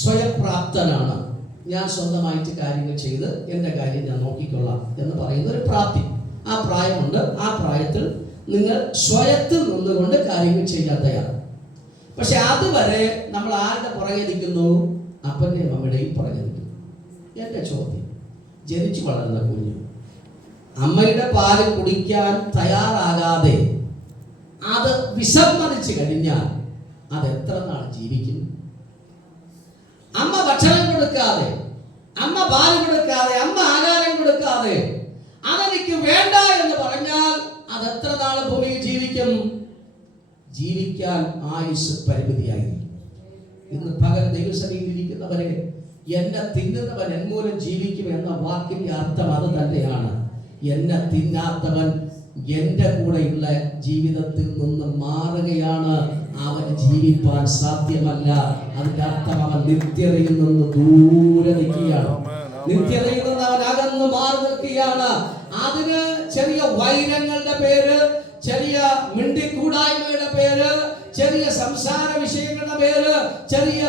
സ്വയംപ്രാപ്തനാണ്, ഞാൻ സ്വന്തമായിട്ട് കാര്യങ്ങൾ ചെയ്ത് എൻ്റെ കാര്യം ഞാൻ നോക്കിക്കൊള്ളാം എന്ന് പറയുന്ന ഒരു പ്രാപ്തി, ആ പ്രായമുണ്ട്. ആ പ്രായത്തിൽ നിങ്ങൾ സ്വയത്തിൽ നിന്നുകൊണ്ട് കാര്യങ്ങൾ ചെയ്യാൻ തയ്യാറാണ്. പക്ഷെ അതുവരെ നമ്മൾ ആരുടെ പുറകെ നിൽക്കുന്നു? അപ്പൻ്റെയും അമ്മയുടെയും പുറകെ നിൽക്കുന്നു. എൻ്റെ ചോദ്യം, ജനിച്ചു വളർന്ന കുഞ്ഞു അമ്മയുടെ പാല് കുടിക്കാൻ തയ്യാറാകാതെ അത് വിസമ്മതിച്ചു കഴിഞ്ഞാൽ അത് എത്ര നാൾ ജീവിക്കും? അമ്മ ഭക്ഷണം കൊടുക്കാതെ, അമ്മ പാല് കൊടുക്കാതെ, അമ്മ ആഹാരം കൊടുക്കാതെ അതെനിക്ക് വേണ്ട എന്ന് പറഞ്ഞാൽ അത് എത്ര നാൾ ഭൂമിയിൽ ജീവിക്കും? ജീവിക്കാൻ ആയുസ് പരിമിതിയായിരിക്കും. ഇന്ന് പകൽ ദൈവസഭയിൽ ഇരിക്കുന്നവരെ, എന്നെ തിന്നുന്നവൻ എന്മൂലം ജീവിക്കും എന്ന വാക്കിന്റെ അർത്ഥം അത് തന്നെയാണ്. എന്നെ തിന്നാത്തവൻ എൻ്റെ കൂടെയുള്ള ജീവിതത്തിൽ നിന്ന് മാറുകയാണ്, അവന് ജീവിപ്പാൻ സാധ്യമല്ല. അതിന്റെ അർത്ഥം അവൻ നിത്യതയിൽ നിന്ന് ദൂരെ നിൽക്കുകയാണ്, നിത്യതയിൽ നിന്ന് അവൻ അകന്ന് മാറി നിൽക്കുകയാണ്. അതിന് ചെറിയ വൈരങ്ങളുടെ പേര്, ചെറിയ മിണ്ടിക്കൂടായ്മയുടെ പേര്, ചെറിയ സംസാര വിഷയങ്ങളുടെ പേര്, ചെറിയ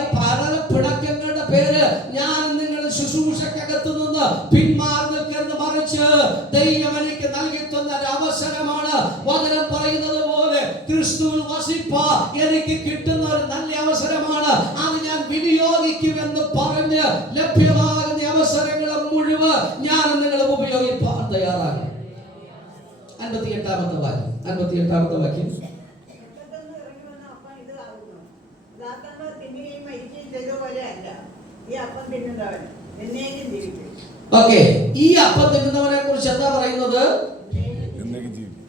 പിണക്കങ്ങളുടെ പേര് ഞാൻ നിങ്ങൾ ശുശ്രൂഷക്കകത്ത് നിന്ന് പിന്മാറി നിൽക്കരുത്. മറിച്ച് ദൈവം എനിക്ക് നൽകി തന്ന ഒരു അവസരമാണ്. വചനം പറയുന്നത് പോലെ ക്രിസ്തുവിൽ വസിപ്പാൻ എനിക്ക് കിട്ടുന്ന ഒരു നല്ല അവസരമാണ്. അത് ഞാൻ വിനിയോഗിക്കുമെന്ന് പറഞ്ഞ് ലഭ്യമാകുന്ന അവസരങ്ങളെ മുഴുവൻ ഞാൻ നിങ്ങൾ ഉപയോഗിക്കാൻ തയ്യാറാകണം. 58-ാമത്തെ വാക്യം, 58-ാമത്തെ വാക്യം. ഓക്കെ, ഈ അപ്പം തിന്നുന്നവനെ കുറിച്ച് എന്താ പറയുന്നത്?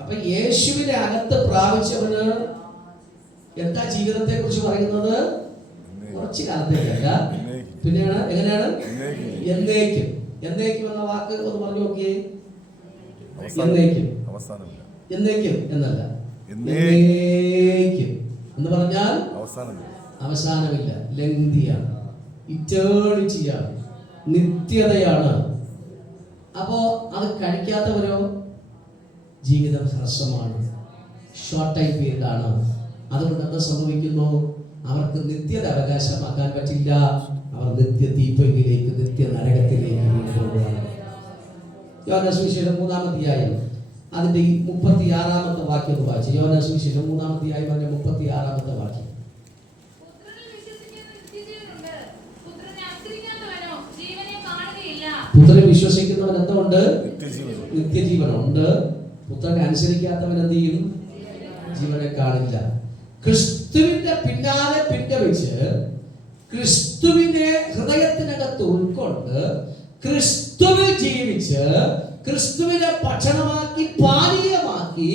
അപ്പൊ യേശുവിനെ അകത്ത് പ്രാപിച്ചവന് എന്താ ജീവിതത്തെ കുറിച്ച് പറയുന്നത്? കുറച്ചു കാലത്തേക്കല്ല, പിന്നെയാണ് എങ്ങനെയാണ്? എന്നേക്കും. എന്നേക്കും എന്ന വാക്ക് ഒന്ന് പറഞ്ഞു നോക്കിയേ. എന്നേക്കും, എന്നേക്കും എന്നല്ല, എന്നേക്കും എന്ന് പറഞ്ഞാൽ അവസാനമില്ല, ലെങ്തിയാണ്, ഇറ്റേണിറ്റിയാണ്, നിത്യതയാണ്. അപ്പോ അത് കഴിക്കാത്തവരോ ജീവിതം ഹ്രസ്വമാണ്, ഷോർട്ട് ടൈം പീരീഡ് ആണ്. അതുകൊണ്ട് എന്താ സംഭവിക്കുന്നു? അവർക്ക് നിത്യത അവകാശമാക്കാൻ പറ്റില്ല. അവർ നിത്യ തീപ്പൊയ്യിലേക്ക്, നിത്യ നരകത്തിലേക്ക് പോകുകയാണ്. യോഹന്നാൻ സുവിശേഷം 3-ാം അധ്യായം അതിന്റെ 36-ാമത്തെ വാക്യം വായിച്ചു. യോഹന്നാൻ സുവിശേഷം 3-ാം അധ്യായം അതിന്റെ 36-ാമത്തെ വാക്യം. പുത്രനെ വിശ്വസിക്കുന്നവൻ എന്തുണ്ട്? നിത്യജീവനുണ്ട്. പുത്രനെ അനുസരിക്കാത്തവൻ എന്ത് ചെയ്യും? ജീവനെ കാണില്ല. ക്രിസ്തുവിന്റെ പിന്നാലെ പിൻഗമിച്ച്, ക്രിസ്തുവിനെ ഹൃദയത്തിനകത്ത് ഉൾക്കൊണ്ട്, ക്രിസ്തുവിൽ ജീവിച്ച്, ക്രിസ്തുവിനെ ഭക്ഷണമാക്കി പാനീയമാക്കി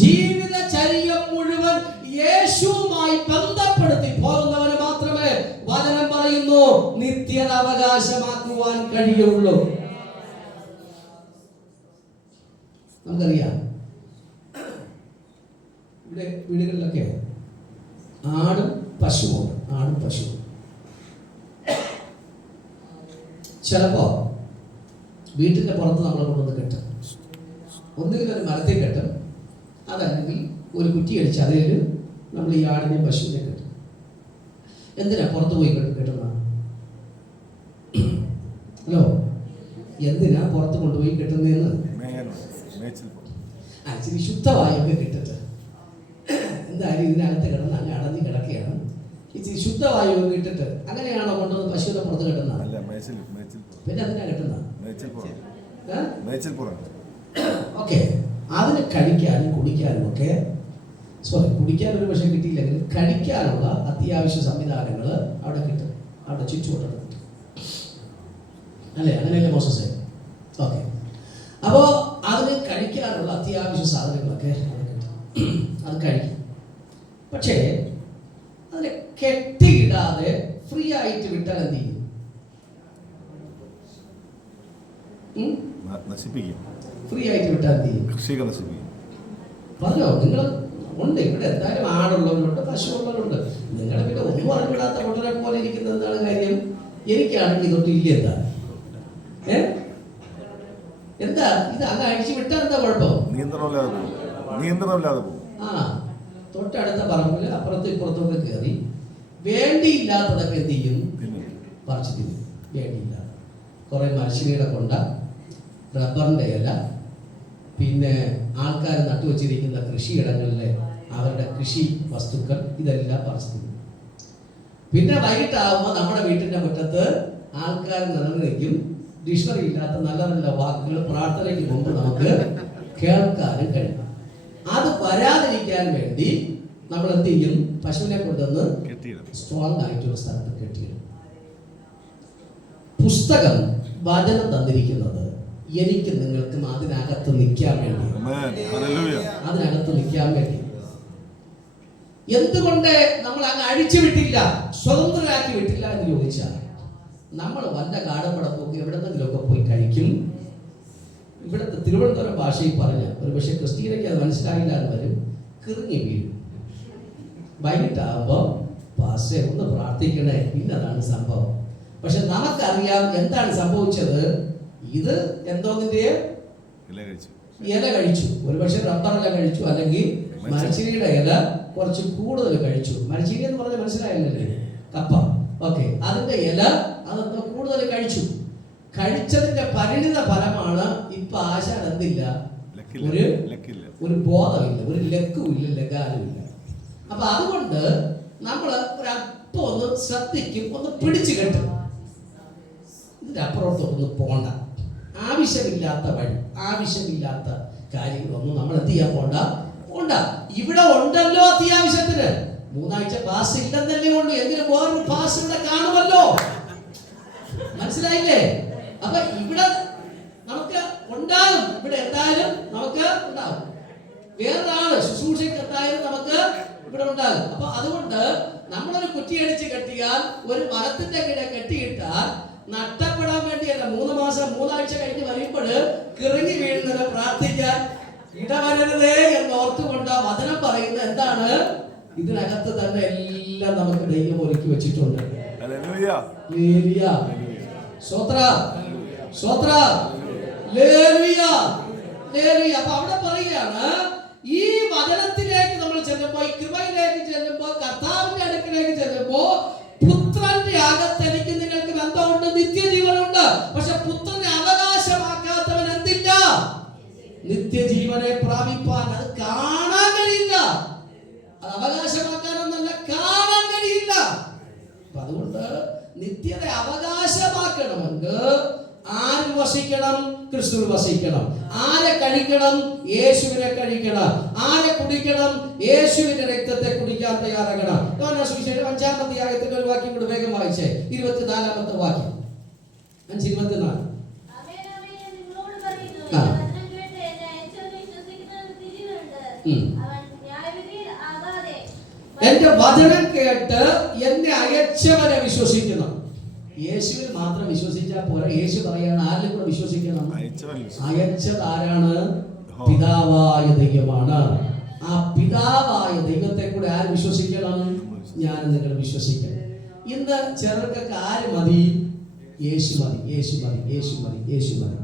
ജീവിതചര്യ മുഴുവൻ യേശുവുമായി ബന്ധപ്പെടുത്തി പോകുന്നവന് മാത്രമേ വചനം പറയുന്നു നിത്യത അവകാശമാക്കുവാൻ കഴിയുള്ളൂ. നമുക്കറിയാം, ഇവിടെ വീടുകളിലൊക്കെ ആടും പശുവുണ്ട്, ആടും പശുവും. ചിലപ്പോ വീട്ടിന്റെ പുറത്ത് നമ്മളെ കൊണ്ടുവന്ന് കെട്ടും. ഒന്നുകിൽ ഒരു മരത്തിൽ കെട്ടും, അതല്ലെങ്കിൽ ഒരു കുറ്റി അടിച്ച് അതിൽ നമ്മൾ ഈ ആടിനെ പശുവിനെ കെട്ടും. എന്തിനാ പുറത്ത് പോയി കെട്ടുന്ന? ഹലോ, എന്തിനാ പുറത്ത് കൊണ്ടുപോയി കെട്ടുന്നതെന്ന്? ഇച്ചിരി ശുദ്ധവായൊക്കെ കിട്ടിട്ട്, എന്തായാലും ഇതിനകത്ത് കിടന്ന് അങ്ങ് അടഞ്ഞ് കിടക്കുകയാണ്, ഇച്ചിരി ശുദ്ധവായുവൊക്കെ ഇട്ടിട്ട് അങ്ങനെയാണോ കൊണ്ടുവന്ന് പശുവിനെ പുറത്ത് കെട്ടുന്നത്? പിന്നെ എന്തിനാ കെട്ടുന്നത്? ഓക്കെ, അതിന് കഴിക്കാനും കുടിക്കാനും ഒക്കെ, കുടിക്കാൻ ഒരു പക്ഷേ കിട്ടിയില്ലെങ്കിൽ കഴിക്കാനുള്ള അത്യാവശ്യ സംവിധാനങ്ങൾ അവിടെ കിട്ടും, അവിടെ ചുറ്റുവട്ടത്ത് കിട്ടും അല്ലേ? അങ്ങനെയല്ലേ മോസസേ? ഓക്കെ, അപ്പോൾ അതിന് കഴിക്കാനുള്ള അത്യാവശ്യ സാധനങ്ങളൊക്കെ അവിടെ കിട്ടും, അത് കഴിക്കും. പക്ഷേ അതിനെ കെട്ടിയിടാതെ ഫ്രീ ആയിട്ട് വിട്ടാൽ എന്ത് ചെയ്യും? ഫ്രീ ആയിട്ട് വിട്ടാൽ എന്ത് ചെയ്യും? പറഞ്ഞോ, നിങ്ങൾ ഉണ്ട് ഇവിടെ എന്തായാലും ആടുള്ളവരുണ്ട്, പശുവുള്ളവരുണ്ട്. നിങ്ങളെ പിന്നെ ഒന്നും അറിഞ്ഞിടാത്ത കൊട്ടരെ പോലെ ഇരിക്കുന്നത് എന്താണ് കാര്യം? എനിക്കാണെങ്കിൽ ഇതൊട്ട് ഇല്ല. എന്താ ഇത് അങ്ങ് അഴിച്ചു വിട്ടാൽ എന്താ കുഴപ്പം? നിയന്ത്രണമില്ലാതെ ആ, തൊട്ടടുത്ത പറമ്പിൽ അപ്പുറത്തും ഇപ്പുറത്തൊക്കെ കയറി വേണ്ടിയില്ലാത്തതൊക്കെ എന്ത് ചെയ്യും? പറിച്ചു തിന്നും. വേണ്ടിയില്ലാത്ത കുറെ മനുഷ്യരുടെ കൊണ്ട, റബ്ബറിന്റെ ഇല, പിന്നെ ആൾക്കാർ നട്ടുവച്ചിരിക്കുന്ന കൃഷിയിടങ്ങളിലെ അവരുടെ കൃഷി വസ്തുക്കൾ, ഇതെല്ലാം പറിച്ചു തിന്നും. പിന്നെ വൈകിട്ടാകുമ്പോൾ നമ്മുടെ വീട്ടിന്റെ മുറ്റത്ത് ആൾക്കാർ നിറഞ്ഞു നിൽക്കും. ഡിക്ഷണറി ഇല്ലാത്ത നല്ല നല്ല വാക്കുകൾ പ്രാർത്ഥനയ്ക്ക് മുമ്പ് നമുക്ക് കേൾക്കാനും കഴിയും. അത് വരാതിരിക്കാൻ വേണ്ടി നമ്മൾ എന്ത് ചെയ്യും? പശുവിനെ കൊണ്ടുവന്ന് സ്ട്രോങ് ആയിട്ടൊരു സ്ഥലത്ത് കെട്ടിയിടും. പുസ്തകം, വചനം തന്നിരിക്കുന്നത് എനിക്ക് നിങ്ങൾക്കും അതിനകത്ത് നിൽക്കാൻ വേണ്ടി, അതിനകത്ത് നിൽക്കാൻ വേണ്ടി. എന്തുകൊണ്ട് നമ്മൾ അങ്ങ് അഴിച്ചു വിട്ടില്ല, സ്വതന്ത്രരാക്കി വിട്ടില്ല എന്ന് ചോദിച്ചാൽ, നമ്മൾ വല്ല കാടപ്പടപ്പൊക്കെ എവിടെന്നെങ്കിലുമൊക്കെ പോയി കഴിക്കും. ഇവിടുത്തെ തിരുവനന്തപുരം ഭാഷയിൽ പറഞ്ഞ ഒരു പക്ഷേ ക്രിസ്ത്യനയ്ക്ക് അത് മനസ്സിലായില്ല എന്ന് വരും, കിറങ്ങി വീഴും. വൈകിട്ടാകുമ്പോൾ പാസ്റ്റേ ഒന്ന് പ്രാർത്ഥിക്കണേ, ഇന്നതാണ് സംഭവം. പക്ഷെ നമുക്കറിയാം എന്താണ് സംഭവിച്ചത്. ഇത് എന്തോന്നിന്റെ ഇല കഴിച്ചു, ഒരുപക്ഷെ റബ്ബറില കഴിച്ചു, അല്ലെങ്കിൽ മരച്ചിനിയുടെ ഇല കുറച്ച് കൂടുതൽ കഴിച്ചു. മരച്ചിനി എന്ന് പറഞ്ഞാൽ മനസ്സിലായില്ലേ? കപ്പ. ഓക്കെ, അതിന്റെ ഇല അതൊക്കെ കൂടുതൽ കഴിച്ചു. കഴിച്ചതിന്റെ പരിണിത ഫലമാണ് ഇപ്പൊ ആശാൻ എന്തില്ല, ഒരു ബോധമില്ല, ഒരു ലക്കുമില്ല, ലഗാലുമില്ല. അപ്പൊ അതുകൊണ്ട് നമ്മൾ ഒരല്പം ഒന്ന് ശ്രദ്ധിക്കും, ഒന്ന് പിടിച്ചു കെട്ടും. ഇതിന്റെ അപ്പുറത്തൊന്നും പോണ്ട, ആവശ്യമില്ലാത്ത വഴി, ആവശ്യമില്ലാത്ത കാര്യങ്ങളൊന്നും നമ്മൾ എന്ത് ചെയ്യാൻ പോണ്ട. ഇവിടെ ഉണ്ടല്ലോ അത്യാവശ്യത്തിന്. 3 ആഴ്ച പാസ് ഇല്ലെന്നല്ലേ ഉള്ളൂ, എങ്കിലും വേറൊരു പാസ് ഇവിടെ കാണുമല്ലോ. മനസ്സിലായില്ലേ? അപ്പൊ ഇവിടെ നമുക്ക് ഉണ്ടാകും, ഇവിടെ എന്തായാലും നമുക്ക് ഉണ്ടാകും. വേറൊരാള് ശുശ്രൂഷയ്ക്ക് എന്തായാലും നമുക്ക് ഇവിടെ ഉണ്ടാകും. അപ്പൊ അതുകൊണ്ട് നമ്മളൊരു കുറ്റിയടിച്ച് കെട്ടിയാൽ, ഒരു മരത്തിന്റെ കീഴെ കെട്ടിയിട്ടാൽ നഷ്ടപ്പെടാൻ വേണ്ടിയല്ല. 3 മാസം 3 ആഴ്ച കഴിഞ്ഞ് വരുമ്പോൾ കിറങ്ങി വീഴുന്നത് പ്രാർത്ഥിക്കാൻ ഇടവരരുതേ എന്ന് ഓർത്തുകൊണ്ട് വചനം പറയുന്നത് എന്താണ്? ഇതിനകത്ത് തന്നെ എല്ലാം നമുക്ക് ദൈവം ഒരുക്കി വെച്ചിട്ടുണ്ട്. അപ്പൊ അവിടെ പറയുകയാണ്, ഈ വചനത്തിലേക്ക് നമ്മൾ ചെല്ലുമ്പോ, ഈ കൃപയിലേക്ക് ചെല്ലുമ്പോ, കർത്താവിന്റെ അടുക്കിലേക്ക് ചെല്ലുമ്പോ, പുത്രന്റെ അകത്ത് എനിക്ക് നിങ്ങൾക്ക് ബന്ധമുണ്ട്, നിത്യജീവനുണ്ട്. പക്ഷെ പുത്രനെ അവകാശമാക്കാത്തവൻ എന്തില്ല? നിത്യജീവനെ പ്രാപിപ്പാൻ അത് കാണാൻ കഴിയില്ല. അത് അവകാശമാക്കാനൊന്നല്ല, കാണാൻ കഴിയില്ല. അപ്പൊ അതുകൊണ്ട് നിത്യത അവകാശമാക്കണമെങ്കിൽ ആര് വസിക്കണം? ക്രിസ്തു വസിക്കണം. ആരെ കഴിക്കണം? യേശുവിനെ കഴിക്കണം. ആരെ കുടിക്കണം? യേശുവിന്റെ രക്തത്തെ കുടിക്കാൻ തയ്യാറാകണം. യോഹന്നാൻ സുവിശേഷം 5-ാം അധ്യായത്തിന്റെ ഒരു വാക്യം കൂടെ വേഗം വായിച്ചേ, 24-ാമത്തെ വാക്യം, 5:24. എന്റെ വചനം കേട്ട് എന്നെ അയച്ചവനെ വിശ്വസിക്കണം. യേശുവിൽ മാത്രം വിശ്വസിച്ചാൽ പോരാ. യേശു പറയാണ് ആരിലും കൂടെ വിശ്വസിക്കണം. അയച്ചത് ആരാണ്? പിതാവായ ദൈവമാണ്. ആ പിതാവായ ദൈവത്തെ കൂടെ ആര് വിശ്വസിക്കണം? ഞാൻ നിങ്ങൾ വിശ്വസിക്കണം. ഇന്ന് ചിലർക്കൊക്കെ ആര് മതി? യേശു മതി, യേശു മതി, യേശു മതി, യേശു മതി.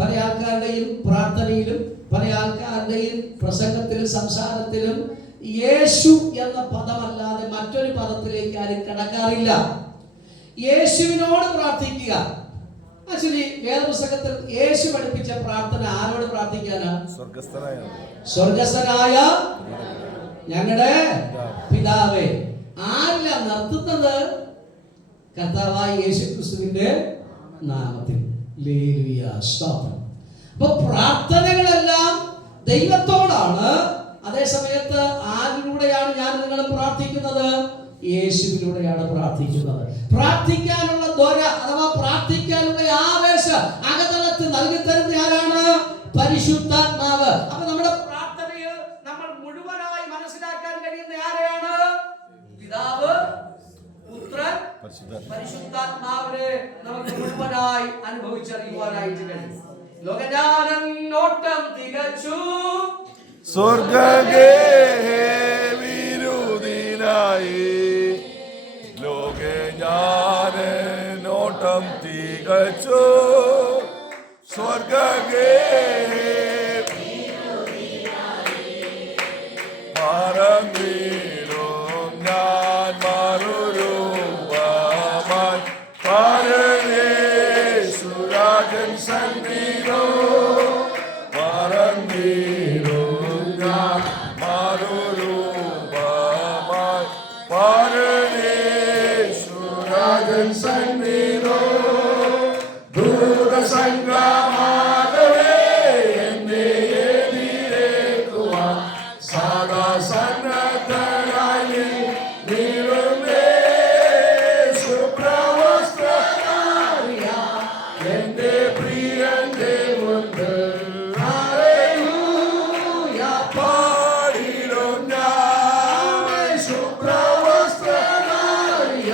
പല ആൾക്കാരുടെയും പ്രാർത്ഥനയിലും പല ആൾക്കാരുടെയും പ്രസംഗത്തിലും സംസാരത്തിലും യേശു എന്ന പദമല്ലാതെ മറ്റൊരു പദത്തിലേക്ക് ആരും കടക്കാറില്ല. യേശുവിനോട് പ്രാർത്ഥിക്കുക. ആക്ച്വലി വേദപുസ്തകത്തിൽ യേശു പഠിപ്പിച്ച പ്രാർത്ഥന ആരോട് പ്രാർത്ഥിക്കാനാ? സ്വർഗസ്ഥനായ ഞങ്ങളുടെ പിതാവേ. ആരില്ല നിർത്തുന്നത്? കർത്താവായ യേശു ക്രിസ്തുവിന്റെ നാമത്തിൽ. ഹല്ലേലൂയ, സ്തോത്രം. അപ്പൊ പ്രാർത്ഥനകളെല്ലാം ദൈവത്തോടാണ്. അതേ സമയത്ത് ആരിലൂടെയാണ് ഞാൻ നിങ്ങൾ പ്രാർത്ഥിക്കുന്നത്? യേശുവിലൂടെയാണ് പ്രാർത്ഥിക്കുന്നത്. പ്രാർത്ഥിക്കാനുള്ള ത്വര അഥവാ പ്രാർത്ഥിക്കാനുള്ള ആവേശം അകതളത്തിൽ നൽകി തരുന്ന ആരാണ്? പരിശുദ്ധാത്മാവ്. അപ്പൊ നമ്മുടെ പ്രാർത്ഥനയിൽ നമ്മൾ മുഴുവനായി മനസ്സിലാക്കാൻ കഴിയുന്ന ആരെയാണ്? പിതാവ്, പുത്രൻ, പരിശുദ്ധാത്മാവിനെ നമുക്ക് മുഴുവനായി അനുഭവിച്ചറിയുവാനായിട്ട് കഴിയും. ലോകജ്ഞാനം നോട്ടം തികച്ചു സ്വർഗ്ഗേ വിരുദിനായി ലോകജ്ഞാന നോട്ടം തികച്ചു സ്വർഗ്ഗേ മറന്നീടും ഞാൻ മറുരൂപമായി പരമേശ്വരാജൻ സന്നിധോ മറന്നീടും ഞാൻ മറുരൂപമായി പരമേശ്വരാജൻ സന്നിധോ ദൂരസംഗമാകവേ എന്നെ എതിരേക്കുവാൻ സദാ സന്നദ്ധനായി നീളുന്നേ ശുഭ്രവസ്ത്രധാരിയ എന്റെ പ്രിയന്റെ മുൻപിൽ ഹല്ലേലൂയ പാടിടും ഞാൻ. ശുഭ്രവസ്ത്രധാരിയ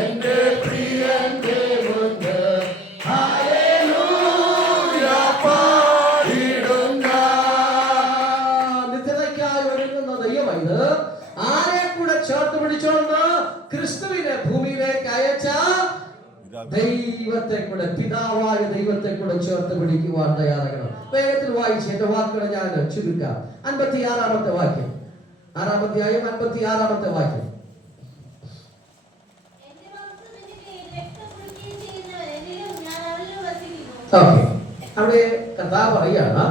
എന്റെ പ്രിയന്റെ മുൻപിൽ ഹല്ലേലൂയ പാടിടും ഞാൻ. നിത്യതയ്ക്കായി ഒരുങ്ങുന്ന ദൈവമായത് ആരെ കൂടെ ചേർത്ത് പിടിച്ചോന്ന്? ക്രിസ്തുവിനെ ഭൂമിയിലേക്ക് അയച്ച ദൈവത്തെ കൂടെ, പിതാവായ ദൈവത്തെ കൂടെ ചേർത്ത് പിടിക്കുവാൻ തയ്യാറാകണം. വേഗത്തിൽ വായിച്ച് എന്റെ വാക്കുകൾ ഞാൻ ചുരുക്കാം. 56-ാമത്തെ വാക്യം, 6-ാം അധ്യായം 56-ാമത്തെ വാക്യം. ഓക്കെ, അവിടെ കർത്താവ് പറയാണ്,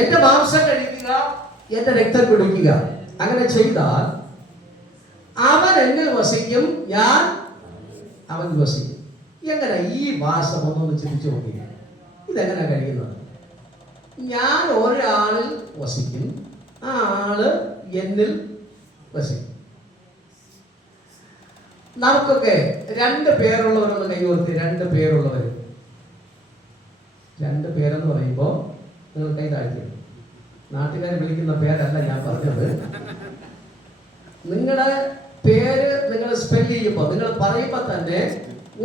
എന്റെ മാംസം കഴിക്കുക, എന്റെ രക്തം കുടിക്കുക. അങ്ങനെ ചെയ്താൽ അവൻ എന്നിൽ വസിക്കും, ഞാൻ അവൻ വസിക്കും. എങ്ങനെ ഈ വാസം ഒന്നൊന്ന് ചിന്തിച്ചു നോക്കുക. ഇതെങ്ങനെ കഴിയുന്നത്? ഞാൻ ഒരാളിൽ വസിക്കും, ആ ആള് എന്നിൽ വസിക്കും. നമുക്കൊക്കെ 2 പേരുള്ളവരൊന്ന് കൈകോർത്തി. 2 പേരുള്ളവർ, 2 പേരെന്ന് പറയുമ്പോൾ നിങ്ങൾ കൈ താഴ്ത്തി. നാട്ടുകാരെ വിളിക്കുന്ന പേരല്ല ഞാൻ പറഞ്ഞത്. നിങ്ങളുടെ പേര് നിങ്ങൾ സ്പെല്ല് ചെയ്യുമ്പോൾ, നിങ്ങൾ പറയുമ്പോൾ തന്നെ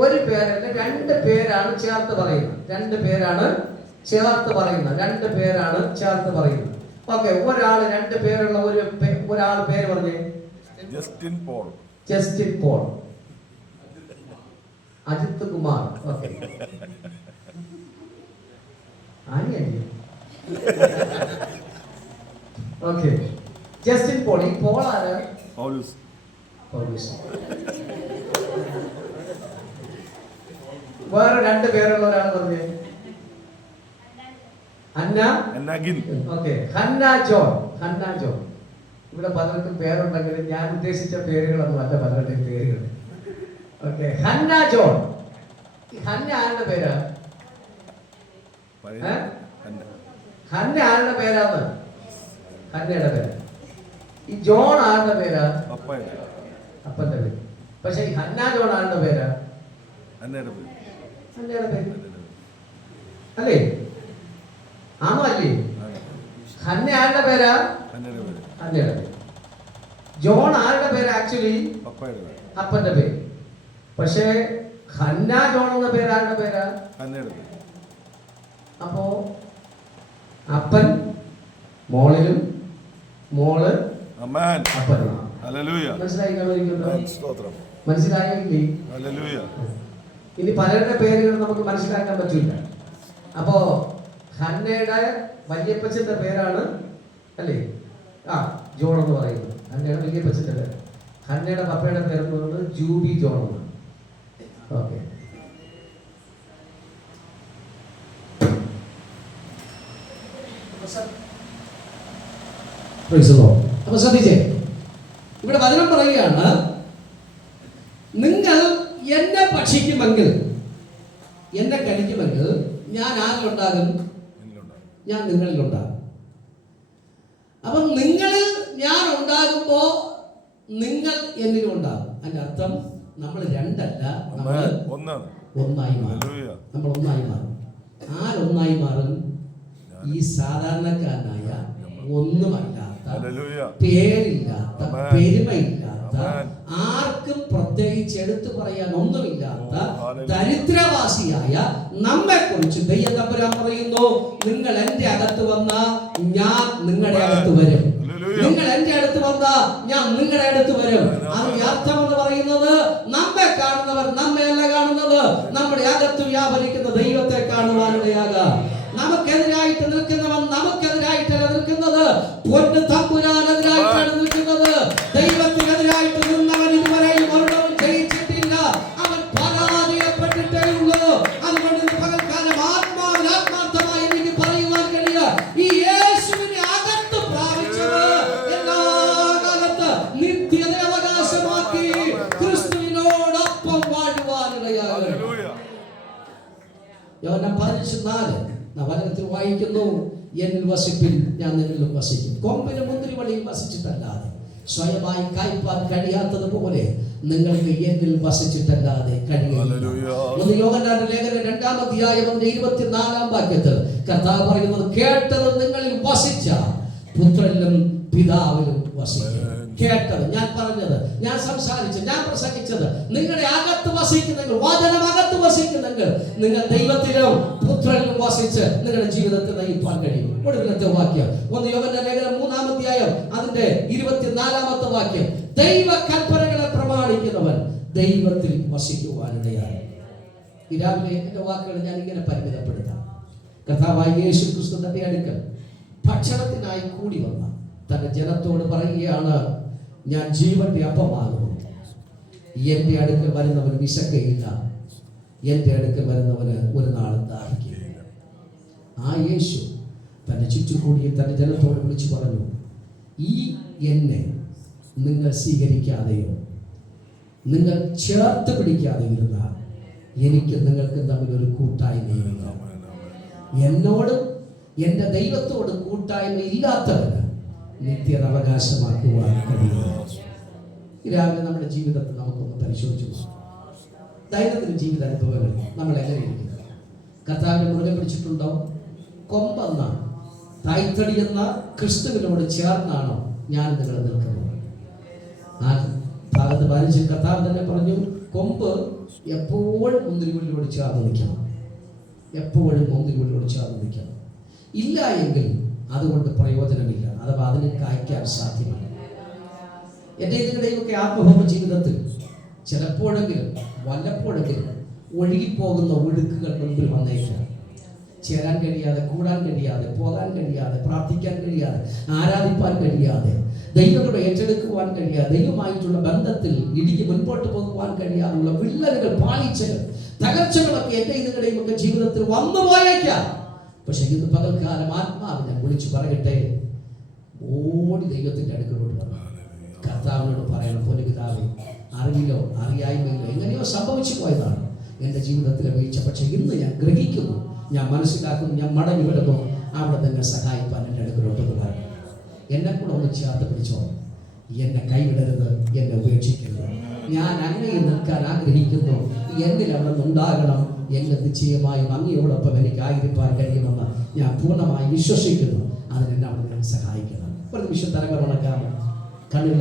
ഒരു പേരല്ല 2 പേരാണ് ചേർത്ത് പറയുന്നത്. 2 പേരാണ് ചേർത്ത് പറയുന്നത്. 2 പേരാണ് ചേർത്ത് പറയുന്നത്. ഓക്കെ, ഒരാൾ 2 പേരുള്ള ഒരാൾ പേര് പറഞ്ഞേ. Justin Paul. Justin Paul. Ajith Kumar. Okay, ആനിയല്ലേ? Okay, Justin Paul. ഈ പോൾ ആരാ? പൗലോസ്. പൗലോസ്. വേറെ 2 പേരുള്ള ഒരാൾ പറഞ്ഞേ. Hannah. Okay, Hannah John. Hannah John. ഇവിടെ പലർക്കും പേരുണ്ടെങ്കിലും ഞാൻ ഉദ്ദേശിച്ച പേരുകളൊന്നും അല്ല പലരുടെയും പേരുകൾ. Okay, Hannah John. ഹന്ന ആരുടെ പേരാ? ഹന്ന ആരുടെ പേരാന്ന്? ഹന്നയുടെ പേര്. ഈ ജോൺ ആരുടെ പേരാ? അപ്പന്റെ പേര്. പക്ഷെ ഈ ഹന്ന ജോൺ ആരുടെ പേരാ? ഹന്നയുടെ പേര് അല്ലേ? ആണോ അല്ലേ? ഹന്ന ആരുടെ പേരാ? ഹന്നയുടെ പേര്. ജോൺ ആരുടെ പേര്? ആക്ച്വലി അപ്പന്റെ പേര്. പക്ഷേ ഹന്ന ജോൺ എന്ന പേര് ആരുടെ പേരാ? അപ്പോ അപ്പൻ മോളിലും മോള് അപ്പനും. മനസ്സിലായില്ലേ? ഇനി പലരുടെ പേരുകൾ നമുക്ക് മനസ്സിലാക്കാൻ പറ്റില്ല. അപ്പോ ഹന്നയുടെ വല്യപ്പച്ചന്റെ പേരാണ് അല്ലേ ജോൺ എന്ന് പറയുന്നത്. ഹന്നയുടെ വല്യപ്പച്ചന്റെ പേര്. ഹന്നയുടെ പപ്പയുടെ പേരെന്ന് പറയുന്നത് ജൂബി ജോൺ എന്നാണ്. ഓക്കെ, അപ്പൊ ശ്രദ്ധിച്ചേ, ഇവിടെ വചനം പറയുകയാണ്, നിങ്ങൾ എന്നെ ഭക്ഷിക്കുമെങ്കിൽ ഞാൻ ആരിലുണ്ടാകും? എന്നിലുണ്ടാകും. ഞാൻ നിങ്ങളിലുണ്ടാകും. അപ്പം നിങ്ങളിൽ ഞാൻ ഉണ്ടാകുമ്പോ നിങ്ങൾ എന്നിലും ഉണ്ടാകും. അതിന്റെ അർത്ഥം നമ്മൾ രണ്ടല്ല, നമ്മൾ ആമേൻ. ഒന്നാണ്. ഒന്നായി മാറും. ഹല്ലേലൂയ. നമ്മൾ ഒന്നായി മാറും. ആരൊന്നായി മാറും? ഈ സാധാരണക്കാരനായ ഒന്നുമല്ലാത്ത, ഹല്ലേലൂയ. പേരില്ലാത്ത, ആമേൻ. പെരുമയില്ലാത്ത, ആമേൻ. ആർക്കും പ്രത്യേകിച്ച് എടുത്തു പറയാൻ ഒന്നുമില്ലാത്ത ഹല്ലേലൂയ. ദരിദ്രവാസിയായ നമ്മെ കുറിച്ച് ദൈവം തമ്പുരാൻ പറയുന്നു, നിങ്ങൾ എന്റെ അകത്ത് വന്ന ഞാൻ നിങ്ങളുടെ അകത്ത് വരും. ഹല്ലേലൂയ. നിങ്ങൾ എന്റെ അടുത്ത് വന്ന ഞാൻ നിങ്ങളുടെ അടുത്ത് വരും. അതിന്റെ അർത്ഥം എന്ന് പറയുന്നത്, നമ്മെ കാണുന്നവർ നമ്മെയല്ല കാണുന്നത്, നമ്മുടെ അകത്ത് വ്യാപരിക്കുന്ന ദൈവത്തെ കാണുവാനിടയാകാം. നമുക്കെതിരായിട്ട് നിൽക്കുന്നവൻ നമുക്കെതിരായിട്ടല്ല നിൽക്കുന്നത്, പൊന്ന് തമ്പുരാനെതിരായിട്ടാണ് നിൽക്കുന്നത്. ദൈവത്തിനെതിരായിട്ട് നിന്നവൻ ഇതുവരെയും ഒരിടവും ജയിച്ചിട്ടില്ല. അവൻ പരാജയപ്പെട്ടിട്ടേ ഉള്ളൂ. അതുകൊണ്ട് ഇന്ന് പകൽക്കാലം ആത്മാർത്ഥമായി എനിക്ക് പറയുവാൻ കഴിയുക, ഈ യേശുവിനെ അകത്ത് പ്രാപിച്ചത് എല്ലാ കാലത്ത് നിത്യത അവകാശമാക്കി ക്രിസ്തുവിനോടൊപ്പം വാഴുവാനിടയാകും. ഹല്ലേലൂയ. യോഹന്നാൻ 15:4 വചനത്തിൽ വായിക്കുന്നു, എന്നിൽ വസിപ്പിൻ ഞാൻ നിന്നിലും വസിക്കും. കൊമ്പിന് മുന്തിരിവള്ളിയിൽ വസിച്ചിട്ടല്ലാതെ സ്വയമായി കായ്പാൻ കഴിയാത്തതുപോലെ നിങ്ങൾക്ക് എന്നിൽ വസിച്ചിട്ടല്ലാതെ കഴിയില്ല. യോഹന്നാന്റെ ലേഖനം 2-ാം അധ്യായം 24-ാം വാക്യത്തിൽ കർത്താവ് പറയുന്നത്, കേട്ടത് നിങ്ങളിൽ വസിച്ച പുത്രനിലും പിതാവിലും വസിക്കും. കേട്ടത്, ഞാൻ പറഞ്ഞത്, ഞാൻ സംസാരിച്ചത്, ഞാൻ പ്രസംഗിച്ചത് നിങ്ങളുടെ അകത്ത് വസിക്കുന്നെങ്കിൽ, വചനം അകത്ത് വസിക്കുന്നെങ്കിൽ, നിങ്ങൾ ദൈവത്തിലും പുത്രനിലും വസിച്ച് നിങ്ങളുടെ ജീവിതത്തെ നയിപ്പാൻ കഴിയും. ഒടുവിലത്തെ വാക്യം 1 യോഹന്നാൻ ലേഖനം 3-ാം അധ്യായം അതിന്റെ 24-ാമത്തെ വാക്യം, ദൈവ കൽപ്പനകളെ പ്രമാണിക്കുന്നവൻ ദൈവത്തിൽ വസിക്കുവാനിടയായി. ഈ രാവിലെ എന്റെ വാക്കുകൾ ഞാൻ ഇങ്ങനെ പരിമിതപ്പെടുത്താം. കർത്താവായ യേശു ക്രിസ്തു തന്റെ അടുക്കൽ ഭക്ഷണത്തിനായി കൂടി വന്ന തന്റെ ജനത്തോട് പറയുകയാണ്, ഞാൻ ജീവന്റെ അപ്പമാകുന്നു. എന്റെ അടുക്കൽ വരുന്നവൻ വിശക്കയില്ല, എന്റെ അടുക്കൽ വരുന്നവന് ഒരു നാളും ദാഹിക്കുകയില്ല. ആ യേശു തന്റെ ചുറ്റുകൂടിയ തന്റെ ജനത്തോട് വിളിച്ചു പറഞ്ഞു, ഈ എന്നെ നിങ്ങൾ സ്വീകരിക്കാതെയോ നിങ്ങൾ ചേർത്ത് പിടിക്കാതെ ഇരുന്നാൽ എനിക്ക് നിങ്ങൾക്ക് തമ്മിൽ ഒരു കൂട്ടായ്മയില്ല. എന്നോടും എൻ്റെ ദൈവത്തോടും കൂട്ടായ്മ ഇല്ലാത്തവന് നിത്യത അവകാശമാക്കുവാൻ കഴിയില്ല. രാവിലെ നമ്മുടെ ജീവിതത്തിൽ നമുക്കൊന്ന് പരിശോധിച്ചു. ദൈനംദിന ജീവിത അനുഭവങ്ങൾ നമ്മൾ എങ്ങനെ ഇരിക്കുന്നത്? കർത്താവിനെ മുറുകെ പിടിച്ചിട്ടുണ്ടോ? കൊമ്പെന്ന തായ്തടി എന്ന ക്രിസ്തുവിനോട് ചേർന്നാണോ ഞാൻ നിങ്ങൾ നിൽക്കുന്നത്? ആ ഭാഗത്ത് 15 കർത്താവ് തന്നെ പറഞ്ഞു, കൊമ്പ് എപ്പോഴും മുന്തിരിവള്ളിയോട് ചേർന്ന് നിൽക്കണം. എപ്പോഴും മുന്തിരിവള്ളിയോട് ചേർന്ന് നിൽക്കണം. ഇല്ല എങ്കിൽ അതുകൊണ്ട് പ്രയോജനമില്ല, അഥവാ അതിന് കായ്ക്കാൻ സാധ്യമല്ല. എൻ്റെ നിങ്ങളുടെയൊക്കെ ആത്മഭൗമ ജീവിതത്തിൽ ചിലപ്പോഴെങ്കിലും വല്ലപ്പോഴെങ്കിലും ഒഴുകിപ്പോകുന്ന ഒഴുക്കുകൾ മുൻപിൽ വന്നേക്കാം. ചേരാൻ കഴിയാതെ, കൂടാൻ കഴിയാതെ, പോകാൻ കഴിയാതെ, പ്രാർത്ഥിക്കാൻ കഴിയാതെ, ആരാധിപ്പാൻ കഴിയാതെ, ദൈവത്തോട് ഏറ്റെടുക്കുവാൻ കഴിയാതെ, ദൈവമായിട്ടുള്ള ബന്ധത്തിൽ ഇടുക്കി മുൻപോട്ട് പോകുവാൻ കഴിയാതെയുള്ള വിള്ളലുകൾ, പാളിച്ചകൾ, തകർച്ചകളൊക്കെ എൻ്റെ നിങ്ങളുടെയും ഒക്കെ ജീവിതത്തിൽ വന്നു പോയേക്കാം. പക്ഷെ ഇന്ന് പകൽക്കാലം ആത്മാവിനെ വിളിച്ചു പറയട്ടെ, ഓടി ദൈവത്തിന്റെ അടുക്കലോട്ട് വന്നു കർത്താവിനോട് പറയണം, പോലെ പിതാവേ, അറിവിലോ അറിയായ്മയിലോ എങ്ങനെയോ സംഭവിച്ചു പോയതാണ് എൻ്റെ ജീവിതത്തിലെ വീഴ്ച. പക്ഷെ ഇന്ന് ഞാൻ ഗ്രഹിക്കുന്നു, ഞാൻ മനസ്സിലാക്കുന്നു, ഞാൻ മടങ്ങി വരുന്നു. അവിടെ തന്നെ സഹായിപ്പാൻ എൻ്റെ അടുക്കലോട്ട് വരണം. എന്നെ കൂടെ ഒന്ന് ചേർത്ത് പിടിച്ചോ. എന്നെ കൈവിടരുത്, എന്നെ ഉപേക്ഷിക്കരുത്. ഞാൻ അങ്ങയിൽ നിൽക്കാൻ ആഗ്രഹിക്കുന്നു. എന്നിൽ അവിടെ നിന്നുണ്ടാകണം. എന്നെ നിശ്ചയമായും അങ്ങയോടൊപ്പം എനിക്ക് ആയിരിക്കാൻ കഴിയുമെന്ന് ഞാൻ പൂർണ്ണമായി വിശ്വസിക്കുന്നു. അതിനെന്നെ അവിടെ സഹായിക്കണം. ഒരു നിമിഷം തലങ്ങൾ ഉണക്കാം. കണ്ണുകൾ